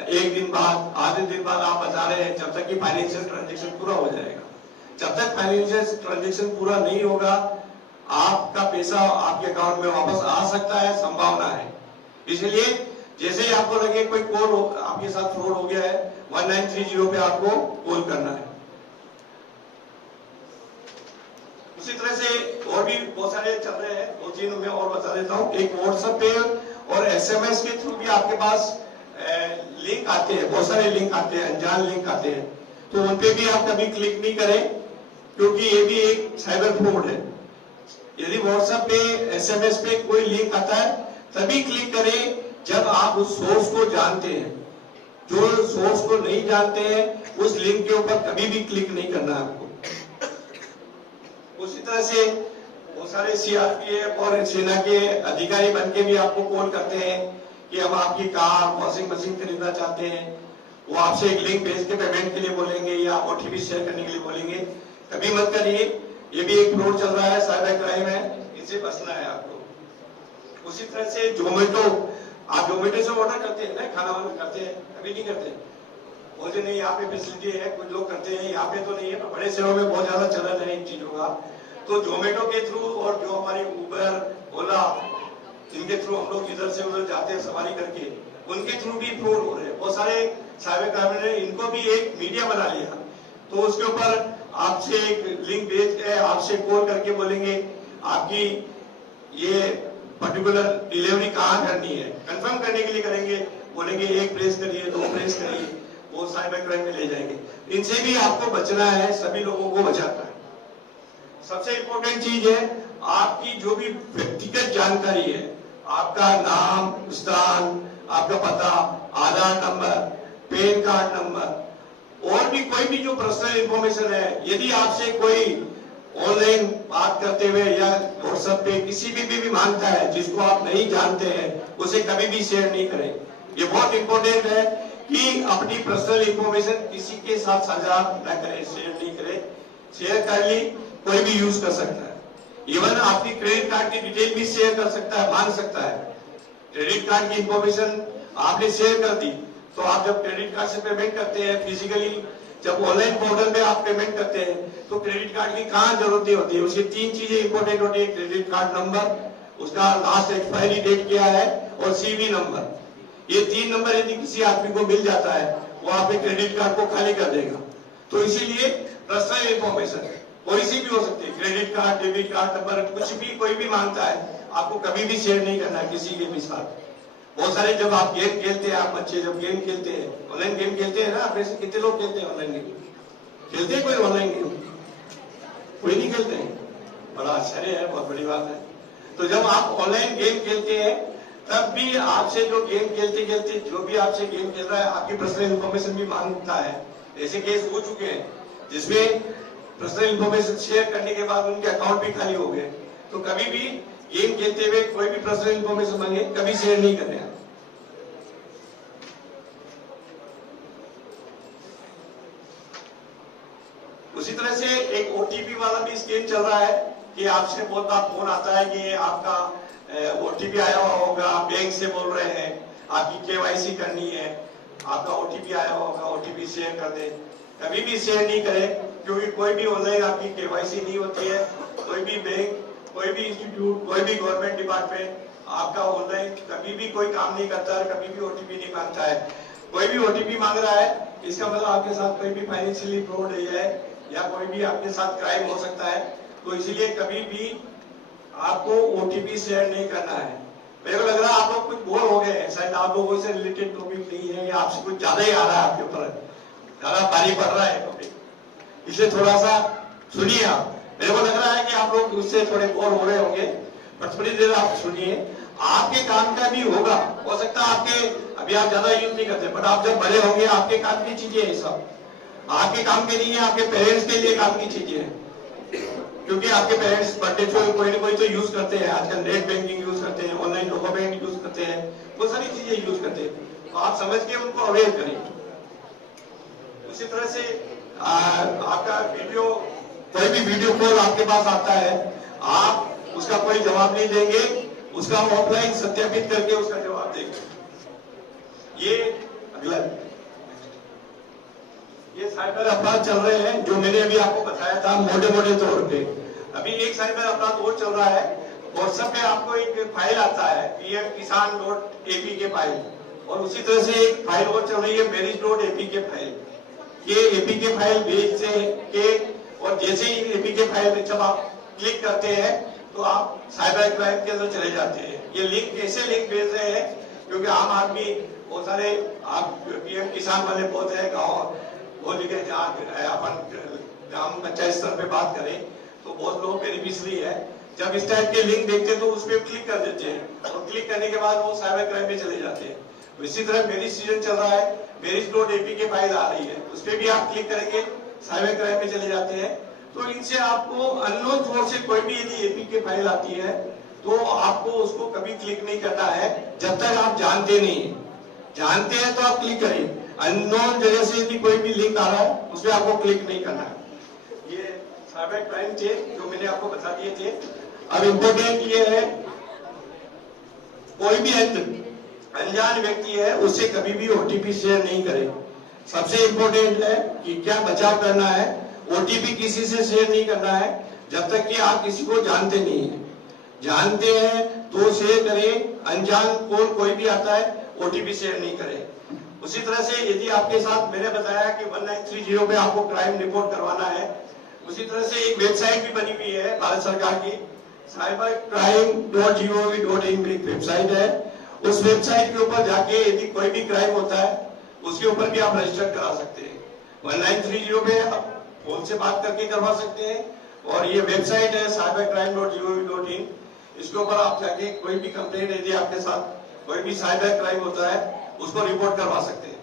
1 दिन बाद, आधे दिन बाद आप बता रहे हैं, जब तक कि फाइनेंशियल ट्रांजेक्शन पूरा हो जाएगा। जब तक फाइनेंशियल ट्रांजेक्शन पूरा नहीं होगा, आपका पैसा आपके अकाउंट में वापस आ सकता है, संभावना है। इसलिए जैसे ही आपको लगे कोई कॉल आपके साथ फ्रॉड हो गया है, 1930 पे आपको कॉल करना है। उसी तरह से और भी बहुत सारे चल रहे हैं, 2-3 मैं और बता देता हूँ। एक व्हाट्सएप पे और एसएमएस के थ्रू भी आपके पास लिंक आते हैं, बहुत सारे लिंक आते हैं, अनजान लिंक आते हैं, तो उन पे भी आप कभी क्लिक नहीं करें, क्योंकि ये भी एक साइबर फ्रॉड है। यदि व्हाट्सएप पे, एसएमएस पे कोई लिंक आता है, तभी क्लिक करें जब आप उस सोर्स को जानते हैं। जो सोर्स को नहीं जानते हैं, उस लिंक के ऊपर कभी भी क्लिक नहीं करना है आपको। उसी तरह से बहुत सारे सीआरपीएफ और सेना के अधिकारी बनके भी आपको कॉल करते हैं कि हम आपकी कार, वॉशिंग मशीन खरीदना चाहते हैं। वो आपसे एक लिंक भेज के पेमेंट के लिए बोलेंगे या ओटीपी शेयर करने के लिए बोलेंगे। कभी मत करिए, ये भी एक फ्रॉड चल रहा है, साइबर क्राइम है, इससे बचना है आपको। उसी तरह से जोमेटो, आप जोमेटो से ऑर्डर करते हैं ना, खाना वाना करते हैं, कभी नहीं करते? बोलते नहीं यहाँ पे फैसिलिटी है, कुछ लोग करते हैं, यहाँ पे तो नहीं है, पर बड़े शहरों में बहुत ज्यादा चलन है इन चीजों का। तो जोमेटो के थ्रू और जो हमारी उबर, ओला, जिनके थ्रू हम लोग इधर से उधर जाते हैं सवारी करके, उनके थ्रू भी फ्रॉड हो रहे हैं। बहुत सारे साइबर क्राइम ने इनको भी एक मीडिया बना लिया, तो उसके ऊपर आपसे एक लिंक भेज के आपसे कॉल करके बोलेंगे आपकी ये पर्टिकुलर डिलीवरी कहाँ करनी है, कंफर्म करने के लिए करेंगे, बोलेंगे 1 प्रेस करिए, 2 प्रेस करिए, वो साइबर क्राइम में ले जाएंगे। इनसे भी आपको बचना है, सभी लोगों को बचाता है। सबसे इंपॉर्टेंट चीज है आपकी जो भी व्यक्तिगत जानकारी है, आपका नाम, स्थान, आपका पता, आधार नंबर, पैन कार्ड नंबर और भी कोई भी जो पर्सनल इंफॉर्मेशन है, यदि आपसे कोई ऑनलाइन बात करते हुए या व्हाट्सएप पे किसी भी मांगता है जिसको आप नहीं जानते हैं, उसे कभी भी शेयर नहीं करें। ये बहुत इंपॉर्टेंट है कि अपनी पर्सनल इंफॉर्मेशन किसी के साथ साझा न करें, शेयर नहीं करें। शेयर कर ली कोई भी यूज कर सकता है, इवन आपकी क्रेडिट कार्ड की डिटेल भी शेयर कर सकता है, मांग सकता है। क्रेडिट कार्ड की इंफॉर्मेशन आपने शेयर कर दी, तो आप जब क्रेडिट कार्ड से पेमेंट करते हैं फिजिकली जब ऑनलाइन पोर्टल पे आप पेमेंट करते हैं तो क्रेडिट कार्ड की कहाँ जरूरत नहीं होती है। उसकी 3 चीजें इंपॉर्टेंट होती है, क्रेडिट कार्ड नंबर, उसका लास्ट एक्सपायरी डेट क्या है और सीवी नंबर। ये 3 नंबर यदि किसी आदमी को मिल जाता है वो आपके क्रेडिट कार्ड को खाली कर देगा। तो इसीलिए पर्सनल इंफॉर्मेशन कोई सी भी हो सकती है, credit card, debit card number, कुछ भी कोई भी मांगता है, आपको कभी भी शेयर नहीं करना किसी के भी साथ। बहुत सारे जब आप गेम खेलते हैं, आप बच्चे जब गेम खेलते हैं, ऑनलाइन गेम खेलते हैं ना, आप ऐसे कितने लोग खेलते हैं ऑनलाइन गेम? खेलते हैं कोई ऑनलाइन गेम? कोई नहीं खेलते हैं। बड़ा आश्चर्य है, बहुत बड़ी बात है। तो जब आप ऑनलाइन गेम खेलते हैं तब भी आपसे जो गेम खेलते खेलते जो भी आपसे गेम खेल रहा है आपकी पर्सनल इंफॉर्मेशन भी मांगता है। ऐसे केस हो चुके हैं जिसमें पर्सनल इंफॉर्मेशन शेयर करने के बाद उनके अकाउंट भी खाली हो गए। तो कभी भी गेम खेलते हुए कोई भी पर्सनल इंफॉर्मेशन मांगे कभी शेयर नहीं करना। उसी तरह से एक ओटीपी वाला भी स्कीम चल रहा है कि आपसे बहुत बार फोन आता है कि आपका ओटीपी आया हुआ होगा, बैंक से बोल रहे हैं, आपकी केवाईसी करनी है, आपका ओटीपी आया होगा, ओटीपी शेयर कर दे। कभी भी शेयर नहीं करें, क्योंकि कोई भी ऑनलाइन आपकी केवाईसी नहीं होती है। कोई भी बैंक, कोई भी इंस्टीट्यूट, कोई भी गवर्नमेंट डिपार्टमेंट आपका ऑनलाइन कभी भी कोई काम नहीं करता है, कभी भी ओटीपी नहीं मांगता है। कोई भी ओटीपी मांग रहा है इसका मतलब आपके साथ कोई भी फाइनेंशियली फ्रॉड है या कोई भी आपके साथ क्राइम हो सकता है। तो इसीलिए कभी भी आपको ओटीपी शेयर नहीं करना है। मेरे को लग रहा है आप लोग कुछ बोर हो गए हैं, शायद आप लोगों से रिलेटेड टॉपिक नहीं है या आपसे कुछ ज्यादा ही आ रहा है, आपके ऊपर ज्यादा भारी पड़ रहा है टॉपिक, इसलिए थोड़ा सा सुनिए आप। मेरे को लग रहा है कि आप लोग उससे थोड़े बोर हो रहे होंगे, पर थोड़ी देर आप सुनिए, आपके काम का भी होगा। हो सकता है आपके अभी आप ज्यादा यूज नहीं करते, बट आप जब बड़े होंगे आपके काम की चीजें है, सब आपके काम के लिए, आपके पेरेंट्स के लिए काम की चीजें हैं। क्योंकि आपके पेरेंट्स बर्थडे कोई ना कोई तो यूज करते हैं, आजकल नेट बैंकिंग यूज करते हैं, ऑनलाइन डॉक्यूमेंट यूज करते हैं, बहुत सारी चीजें यूज करते हैं। तो आप समझ के उनको अवेयर करें। उसी तरह से आपका वीडियो, कोई भी वीडियो कॉल आपके पास आता है, आप उसका कोई जवाब नहीं देंगे, उसका ऑफलाइन सत्यापित करके उसका जवाब देंगे। ये अगला, ये साइबर अपराध चल रहे हैं जो मैंने अभी आपको बताया था मोटे मोटे तौर पे। अभी एक साइबर अपराध और चल रहा है, व्हाट्सएप पे आपको एक फाइल आता है pmkisan.apk फाइल, और उसी तरह से एक फाइल और चल रही है marriage.apk फाइल। ये एपीके फाइल भेजते के, और जैसे ही एपीके फाइल जब आप क्लिक करते हैं तो आप साइबर क्राइम के अंदर चले जाते हैं। ये लिंक ऐसे लिंक भेज रहे हैं क्योंकि आम आदमी बहुत सारे, आप पीएम किसान वाले बहुत है गाँव, वो जगह जहाँ अपन ग्राम पंचायत स्तर पे बात करें तो बहुत लोग बेनिफिशियरी है, जब इस टाइप के लिंक देखते हैं तो उस पर क्लिक कर देते हैं, और क्लिक करने के बाद वो साइबर क्राइम में चले जाते हैं। इसी तरह मेरी सीजन चल रहा है, marriage.apk फाइल आ रही है, उस पर भी आप क्लिक करेंगे साइबर क्राइम में चले जाते हैं। तो इनसे आपको अननोन सोर्स से कोई भी यदि एपीके फाइल आती है तो आपको उसको कभी क्लिक नहीं करना है जब तक आप जानते नहीं है। जानते हैं तो आप क्लिक करिए, अननोन जगह से यदि कोई भी लिंक आ रहा है उस पर आपको क्लिक नहीं करना है। ये साइबर क्राइम थे जो मैंने आपको बता दिए थे। अब इम्पोर्टेंट ये है, कोई भी अनजान व्यक्ति है उससे कभी भी ओटीपी शेयर नहीं करें। सबसे इम्पोर्टेंट है कि क्या बचाव करना है, ओटीपी किसी से शेयर नहीं करना है जब तक कि आप किसी को जानते नहीं है। जानते हैं तो शेयर करें, अनजान कौन कोई भी आता है ओटीपी शेयर नहीं करें। उसी तरह से यदि आपके साथ मैंने बताया कि 1930 पे आपको क्राइम रिपोर्ट करवाना है, उसी तरह से एक वेबसाइट भी बनी हुई है भारत सरकार की, cybercrime.gov.in एक वेबसाइट है। उस वेबसाइट के ऊपर जाके यदि कोई भी क्राइम होता है उसके ऊपर भी आप रजिस्टर करा सकते हैं। 1930 पे आप फोन से बात करके करवा सकते हैं, और ये वेबसाइट है cybercrime.gov.in, इसके ऊपर आप जाके कोई भी कंप्लेंट यदि आपके साथ कोई भी साइबर क्राइम होता है उसको रिपोर्ट करवा सकते हैं।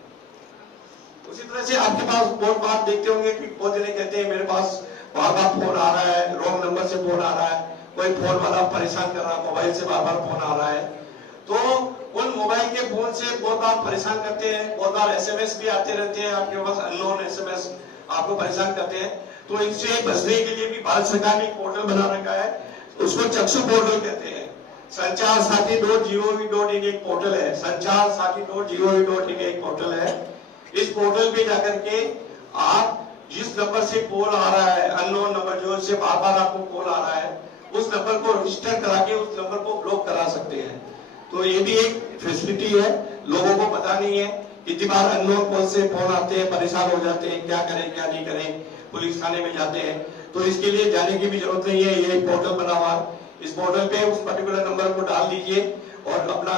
उसी तरह से आपके पास बहुत बार देखते होंगे कि बहुत जने कहते हैं मेरे पास बार बार फोन आ रहा है, रॉन्ग नंबर से फोन आ रहा है, कोई फोन वाला परेशान कर रहा है, मोबाइल से बार बार फोन आ रहा है। तो उन मोबाइल के फोन से बहुत बार परेशान करते हैं, बहुत बार एसएमएस भी आते रहते हैं आपके पास, अननोन एसएमएस आपको परेशान करते हैं। तो इनसे बचने के लिए भी भारत सरकार ने एक पोर्टल बना रखा है, उसको चक्षु पोर्टल कहते हैं। संचार साथी.gov.in एक पोर्टल है, संचार साथी.gov.in एक पोर्टल है। इस पोर्टल पे जाकर के आप जिस नंबर से कॉल आ रहा है, अननोन नंबर जो से बार बार आपको कॉल आ रहा है, उस नंबर को रजिस्टर करा के उस नंबर को ब्लॉक करा सकते हैं। तो ये भी एक फैसिलिटी है, लोगों को पता नहीं है। कितनी बार अननोन कॉल से फोन आते हैं, परेशान हो जाते हैं, क्या करें क्या नहीं करें, पुलिस थाने में जाते हैं। तो इसके लिए जाने की भी जरूरत नहीं है, ये एक पोर्टल बना हुआ है। इस पोर्टल पे उस पर्टिकुलर नंबर को डाल दीजिए और अपना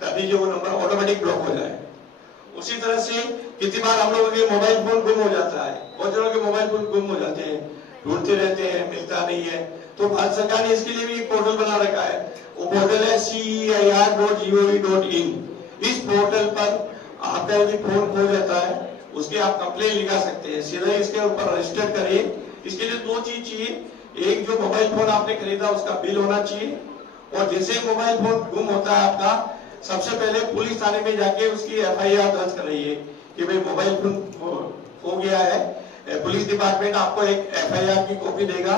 कर दीजिए, वो नंबर ऑटोमेटिक ब्लॉक हो जाए। उसी तरह से कितनी बार हम लोगों के मोबाइल फोन गुम हो जाता है, बहुत जनों के मोबाइल फोन गुम हो जाते हैं, ढूंढते रहते हैं, मिलता नहीं है। तो भारत सरकार ने इसके लिए भी एक पोर्टल बना रखा है, वो पोर्टल है CEIR.gov.in। इस पोर्टल पर आपका यदि फोन खो जाता है, उसके आप कंप्लेन लिखा सकते हैं, सीधा इसके ऊपर रजिस्टर करिए। इसके लिए दो चीज चाहिए, एक जो मोबाइल फोन आपने खरीदा उसका बिल होना चाहिए, और जैसे मोबाइल फोन गुम होता है आपका, सबसे पहले पुलिस थाने में जाके उसकी FIR दर्ज कराइए कि भाई मोबाइल फोन खो गया है। पुलिस डिपार्टमेंट आपको एक FIR की कॉपी देगा,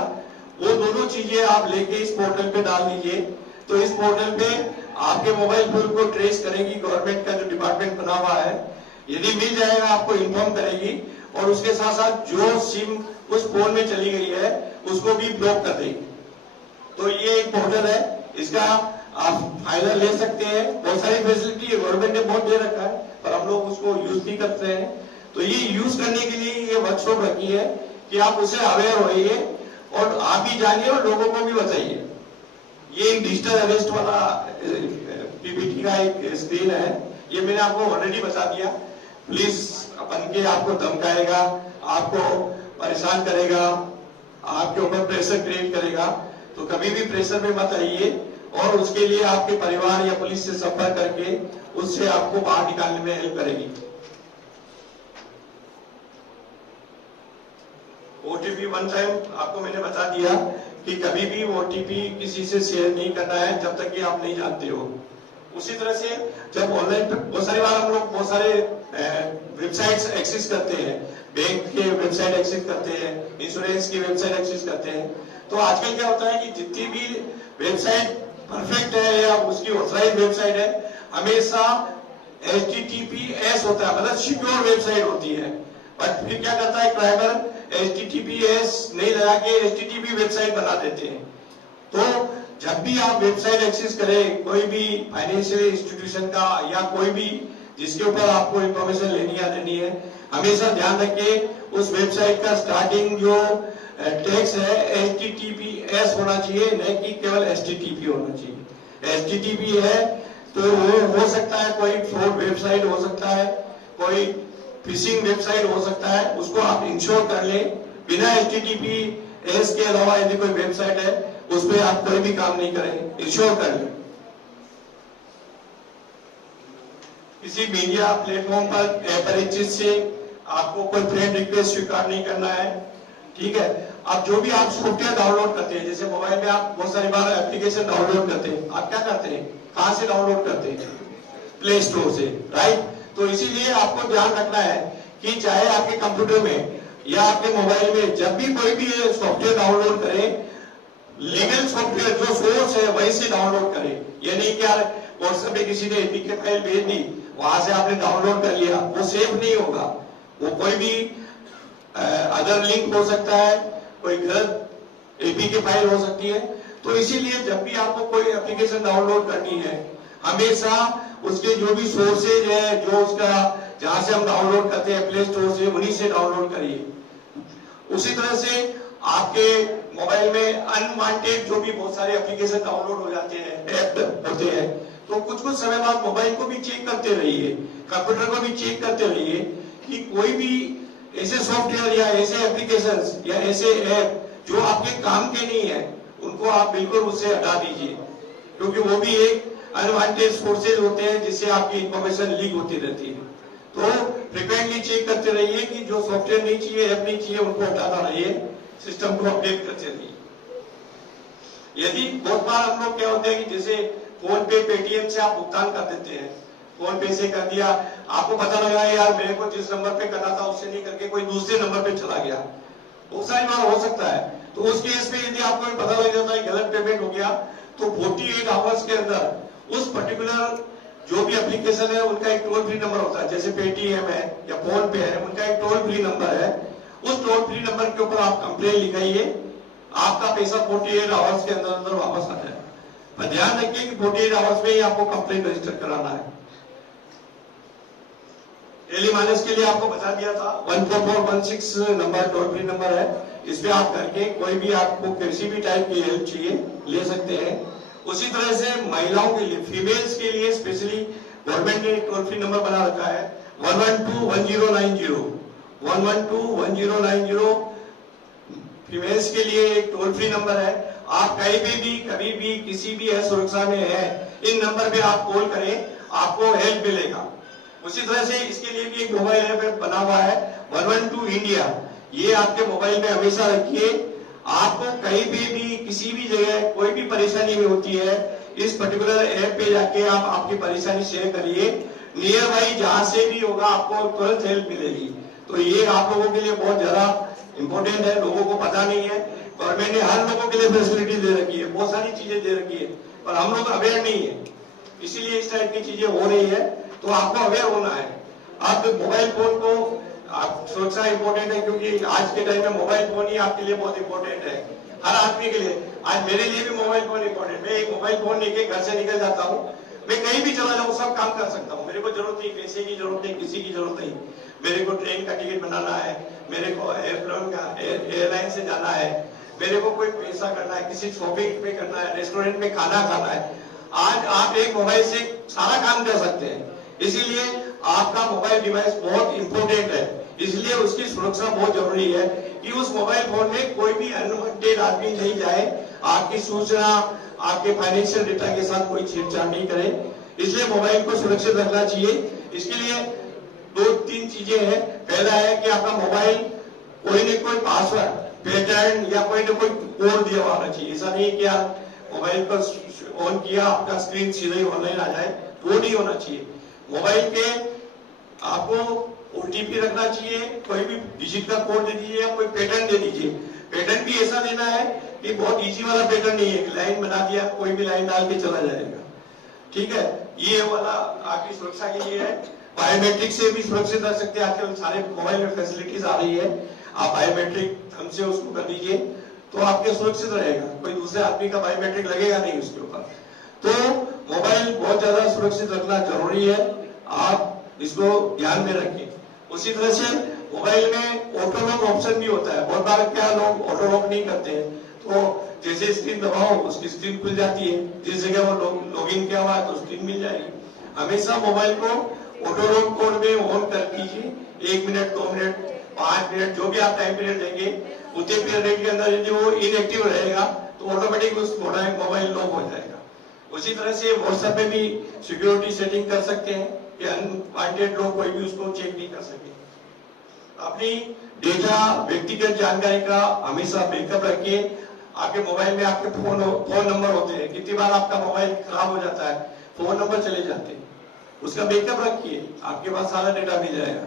वो दोनों चीजें आप लेके इस पोर्टल पे डाल दीजिए। तो इस पोर्टल पे आपके मोबाइल फोन को ट्रेस करेगी गवर्नमेंट का जो डिपार्टमेंट बना हुआ है, यदि मिल जाएगा आपको इन्फॉर्म करेगी, और उसके साथ साथ जो सिम उस फोन में चली गई है उसको भी ब्लॉक कर देगी। तो ये एक पोर्टल है, इसका आप फायदा ले सकते हैं। बहुत सारी फैसिलिटी गवर्नमेंट ने बहुत दे रखा है, पर हम लोग उसको यूज नहीं करते हैं। तो ये यूज करने के लिए ये वर्कशॉप रखी है कि आप उससे अवेयर होइए और आप भी जानिए और लोगों को भी बताइए। ये एक डिजिटल अरेस्ट वाला PPT का एक स्क्रीन है, ये मैंने आपको ऑलरेडी बता दिया। पुलिस बन के आपको धमकाएगा, आपको परेशान करेगा, आपके ऊपर प्रेशर क्रिएट करेगा, तो कभी भी प्रेशर में मत आइए, और उसके लिए आपके परिवार या पुलिस से संपर्क करके उससे आपको बाहर निकालने में हेल्प करेगी। OTP वन टाइम आपको मैंने बता दिया कि कभी भी OTP किसी से शेयर नहीं करना है जब तक कि आप नहीं जानते हो। उसी तरह से जब ऑनलाइन बहुत सारी बार हम लोग बहुत सारे वेबसाइट्स एक्सेस करते हैं, बैंक के वेबसाइट एक्सेस करते हैं, इंश्योरेंस की वेबसाइट एक्सेस करते हैं, तो आजकल क्या होता है कि जितनी भी वेबसाइट परफेक्ट है या उसकी ऑथराइज वेबसाइट है, हमेशा HTTPS होता है, मतलब सिक्योर वेबसाइट होती है। बट फिर क्या करता है क्राइमर, HTTPS नहीं लगा के HTTP वेबसाइट बना देते हैं। तो जब भी आप वेबसाइट एक्सेस करें, कोई भी फाइनेंशियल इंस्टीट्यूशन का या कोई भी जिसके ऊपर आपको इंफॉर्मेशन लेनी या देनी है, हमेशा ध्यान रखें उस वेबसाइट का स्टार्टिंग जो टेक्स्ट है HTTPS होना चाहिए, नहीं कि केवल HTTP होना चाहिए। HTTP है तो वो हो सकता है कोई फ्रॉड वेबसाइट हो सकता है, कोई फिशिंग वेबसाइट हो सकता है, उसको आप इंश्योर कर लें। बिना HTTPS के अलावा यदि कोई वेबसाइट है उस पर आप कोई भी काम नहीं करें, इंश्योर कर लें। किसी मीडिया प्लेटफॉर्म पर अपरिचित से आपको कोई फ्रेंड रिक्वेस्ट स्वीकार नहीं करना है, ठीक है। अब जो भी आप सॉफ्टवेयर डाउनलोड करते हैं, जैसे मोबाइल में आप बहुत सारी बार एप्लीकेशन डाउनलोड करते हैं, आप क्या करते हैं, कहां से डाउनलोड करते हैं, प्ले स्टोर से, राइट। तो इसीलिए आपको ध्यान रखना है कि चाहे आपके कंप्यूटर में या आपके मोबाइल में जब भी कोई भी सॉफ्टवेयर डाउनलोड करें, लीगल सॉफ्टवेयर जो सोर्स है वहीं से डाउनलोड करें। ये नहीं क्या व्हाट्सएप पे किसी ने APK फाइल भेज दी, वहां से आपने डाउनलोड कर लिया, वो सेफ नहीं होगा। वो कोई भी अदर लिंक हो सकता है, कोई गलत APK फाइल हो सकती है। तो इसीलिए जब भी आपको कोई एप्लीकेशन डाउनलोड करनी है, हमेशा उसके जो भी सोर्सेज है, जो उसका जहां से हम डाउनलोड करते हैं प्ले स्टोर से, उन्हीं से डाउनलोड करिए। उसी तरह से आपके मोबाइल में अनवांटेड जो भी बहुत सारे एप्लीकेशन डाउनलोड हो जाते हैं, ऐप होते हैं, तो कुछ कुछ समय बाद मोबाइल को भी चेक करते रहिए, कंप्यूटर को भी चेक करते रहिए कि कोई भी ऐसे सॉफ्टवेयर या ऐसे एप्लीकेशंस या ऐसे ऐप जो आपके काम के नहीं है, उनको आप बिल्कुल उससे हटा दीजिए, क्योंकि वो भी एक अनवांटेड सोर्सेज होते हैं जिससे आपकी इंफॉर्मेशन लीक होती रहती है। तो फ्रिक्वेंटली चेक करते रहिए कि जो सॉफ्टवेयर नहीं चाहिए, ऐप नहीं चाहिए, उनको हटाना रहिए, सिस्टम को अपडेट करते रहिए। यदि बहुत बार हम लोग क्या होते हैं कि जैसे फोन पे, पेटीएम से आप भुगतान कर देते हैं, फोन पे से कर दिया, आपको पता लगा यार मेरे को जिस नंबर पे करना था उससे नहीं करके कोई दूसरे नंबर पे चला गया, बहुत सारी बार हो सकता है। तो उस केस में यदि आपको पता लग जाता है गलत पेमेंट हो गया, तो 48 आवर्स के अंदर उस पर्टिकुलर जो भी एप्लीकेशन है उनका एक टोल फ्री नंबर होता है, जैसे पेटीएम है या फोन पे है, उनका एक टोल फ्री नंबर है। उस टोल फ्री नंबर के ऊपर आप कंप्लेन लिखाइए, आपका पैसा 48 आवर्स के अंदर अंदर वापस आ जाए। पर ध्यान रखिए कि 48 आवर्स में ही आपको कंप्लेन रजिस्टर कराना है। टेलीमाइनस के लिए आपको बता दिया था, 14416 नंबर टोल फ्री नंबर है। इस पे आप करके कोई भी आपको किसी भी टाइप की हेल्प चाहिए ले सकते हैं। उसी तरह से महिलाओं के लिए, फीमेल्स के लिए स्पेशली गवर्नमेंट ने टोल फ्री नंबर बना रखा है 1121090, 1121090 फीमेल्स के लिए एक टोल फ्री नंबर है। आप कहीं भी कभी भी किसी भी सुरक्षा में है, इन नंबर पे आप कॉल करें, आपको हेल्प मिलेगा। उसी तरह से इसके लिए भी एक मोबाइल ऐप बना हुआ है 112 इंडिया, ये आपके मोबाइल में हमेशा रखिए। आपको कहीं भी किसी भी जगह कोई भी परेशानी में होती है, इस पर्टिकुलर ऐप पे जाके आप आपकी परेशानी शेयर करिए, नियर बाई जहां से भी होगा आपको तुरंत हेल्प मिलेगी। तो ये आप लोगों के लिए बहुत ज्यादा इंपॉर्टेंट है, लोगों को पता नहीं है। गवर्नमेंट ने हर लोगों के लिए फैसिलिटी दे रखी है, बहुत सारी चीजें दे रखी है, पर हम लोग अवेयर नहीं है, इसीलिए इस टाइप की चीजें हो रही है। तो आपको अवेयर होना है। आप मोबाइल फोन को आप सुरक्षा इंपॉर्टेंट है, क्योंकि आज के टाइम में मोबाइल फोन ही आपके लिए बहुत इंपॉर्टेंट है, हर आदमी के लिए। आज मेरे लिए भी मोबाइल फोन इंपॉर्टेंट। मैं एक मोबाइल फोन लेके घर से निकल जाता हूँ, मैं कहीं भी चला जाऊँ, सब काम कर सकता हूँ। मेरे को जरूरत नहीं, पैसे की जरूरत नहीं, किसी की जरूरत नहीं। मेरे को ट्रेन का टिकट बनाना है, मेरे को एयरप्लेन का एयरलाइन से जाना है, मेरे को कोई पैसा करना है, किसी शॉपिंग पे करना है, रेस्टोरेंट में खाना खाना है, आज आप एक मोबाइल से सारा काम कर सकते हैं। इसीलिए आपका मोबाइल डिवाइस बहुत इंपॉर्टेंट है, इसलिए उसकी सुरक्षा बहुत जरूरी है कि उस मोबाइल फोन में कोई भी अनवांटेड आदमी नहीं जाए, आपकी सूचना, आपके फाइनेंशियल डेटा के साथ कोई छेड़छाड़ नहीं करे। इसलिए मोबाइल को सुरक्षित रखना चाहिए। इसके लिए 2-3 चीजें हैं। पहला है कि आपका मोबाइल कोई न कोई पासवर्ड, पैटर्न या कोई न कोई कोड दिया होना चाहिए। ऐसा नहीं कि आप मोबाइल पर ऑन किया, आपका स्क्रीन सीधा ही ऑनलाइन आ जाए, वो नहीं होना चाहिए। मोबाइल के आपको ओटीपी रखना चाहिए, कोई भी डिजिट का कोड दे दीजिए या कोई पैटर्न दे दीजिए। पैटर्न भी ऐसा देना है कि बहुत इजी वाला पैटर्न नहीं है, लाइन बना दिया, कोई भी लाइन डाल के चला जाएगा, ठीक है। ये वाला आपकी सुरक्षा के लिए है। बायोमेट्रिक से भी सुरक्षित रख सकते हैं, आजकल सारे मोबाइल में फैसिलिटीज आ रही है। आप बायोमेट्रिक हमसे उसको कर दीजिए तो आपके सुरक्षित रहेगा, कोई दूसरे आदमी का बायोमेट्रिक लगेगा नहीं उसके ऊपर। तो मोबाइल बहुत ज्यादा सुरक्षित रखना जरूरी है, आप इसको ध्यान में रखें। उसी तरह से मोबाइल में ऑटो लॉक ऑप्शन भी होता है। बहुत बार क्या लोग ऑटो लॉक नहीं करते हैं, तो जैसे स्क्रीन दबाओ उसकी स्क्रीन खुल जाती है, जिस जगह वो लॉगिन किया हुआ है तो स्क्रीन मिल जाएगी। हमेशा मोबाइल को ऑटो लॉक मोड में ऑन कर दीजिए। 1 मिनट, 2 मिनट, 5 मिनट, जो भी आप टाइम पीरियड देंगे उतने पीरियड के अंदर यदि वो इनएक्टिव रहेगा तो ऑटोमेटिक उस मोबाइल लॉक हो जाएगा। उसी तरह से व्हाट्सएप में भी सिक्योरिटी सेटिंग कर सकते हैं कि अनवांटेड लोग कोई भी उसको चेक नहीं कर सके। अपनी डेटा, व्यक्तिगत जानकारी का हमेशा बैकअप रखिए। आपके मोबाइल में आपके फोन नंबर होते हैं, कितनी बार आपका मोबाइल खराब हो जाता है, फोन नंबर चले जाते हैं, उसका बैकअप रखिए, आपके पास सारा डेटा मिल जाएगा।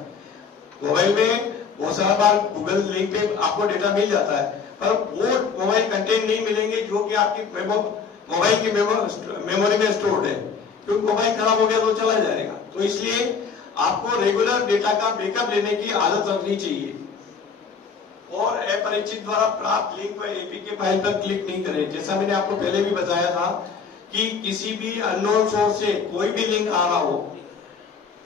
मोबाइल में बहुत सारा बार गूगल लिंक पे आपको डेटा मिल जाता है, पर वो मोबाइल कंटेंट नहीं मिलेंगे जो कि आपकी मोबाइल की मेमोरी में स्टोर्ड है, क्योंकि मोबाइल खराब हो गया तो चला जाएगा। तो इसलिए आपको रेगुलर डेटा का बैकअप लेने की आदत रखनी चाहिए। और अपरिचित द्वारा प्राप्त लिंक पर एपीके फाइल पर क्लिक नहीं करें। जैसा मैंने आपको पहले भी बताया था कि किसी भी अननोन सोर्स से कोई भी लिंक आ रहा हो,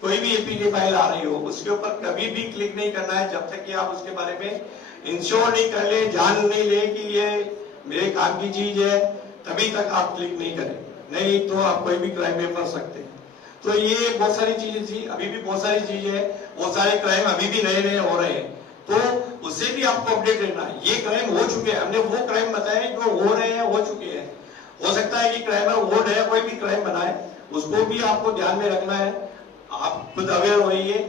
कोई भी एपीके फाइल आ रही हो, उसके ऊपर कभी भी क्लिक नहीं करना है जब तक कि आप उसके बारे में इंश्योर नहीं कर ले, जान नहीं ले कि ये मेरे काम की चीज है, तभी तक आप क्लिक नहीं करें, नहीं तो आप कोई भी क्राइम में फंस सकते हैं। तो ये बहुत सारी चीजें थी, अभी भी बहुत सारी चीजें हैं, बहुत सारे क्राइम अभी भी नए नए हो रहे हैं, तो उससे भी आपको अपडेट रहना है। ये क्राइम हो चुके हैं, हमने वो क्राइम बताए जो हो रहे हैं, हो चुके हैं। हो सकता है कि क्राइमर वो नया कोई भी क्राइम बनाए, उसको भी आपको ध्यान में रखना है। आप खुद अवेयर होइए,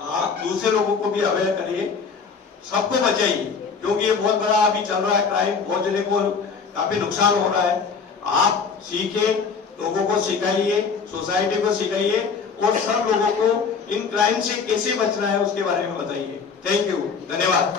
आप दूसरे लोगों को भी अवेयर करिए, सबको बचाइए, क्योंकि ये बहुत बड़ा अभी चल रहा है क्राइम, बहुत जने को काफी नुकसान हो रहा है। आप सीखे, लोगों को सिखाइए, सोसाइटी को सिखाइए और सब लोगों को इन क्राइम से कैसे बचना है उसके बारे में बताइए। थैंक यू, धन्यवाद।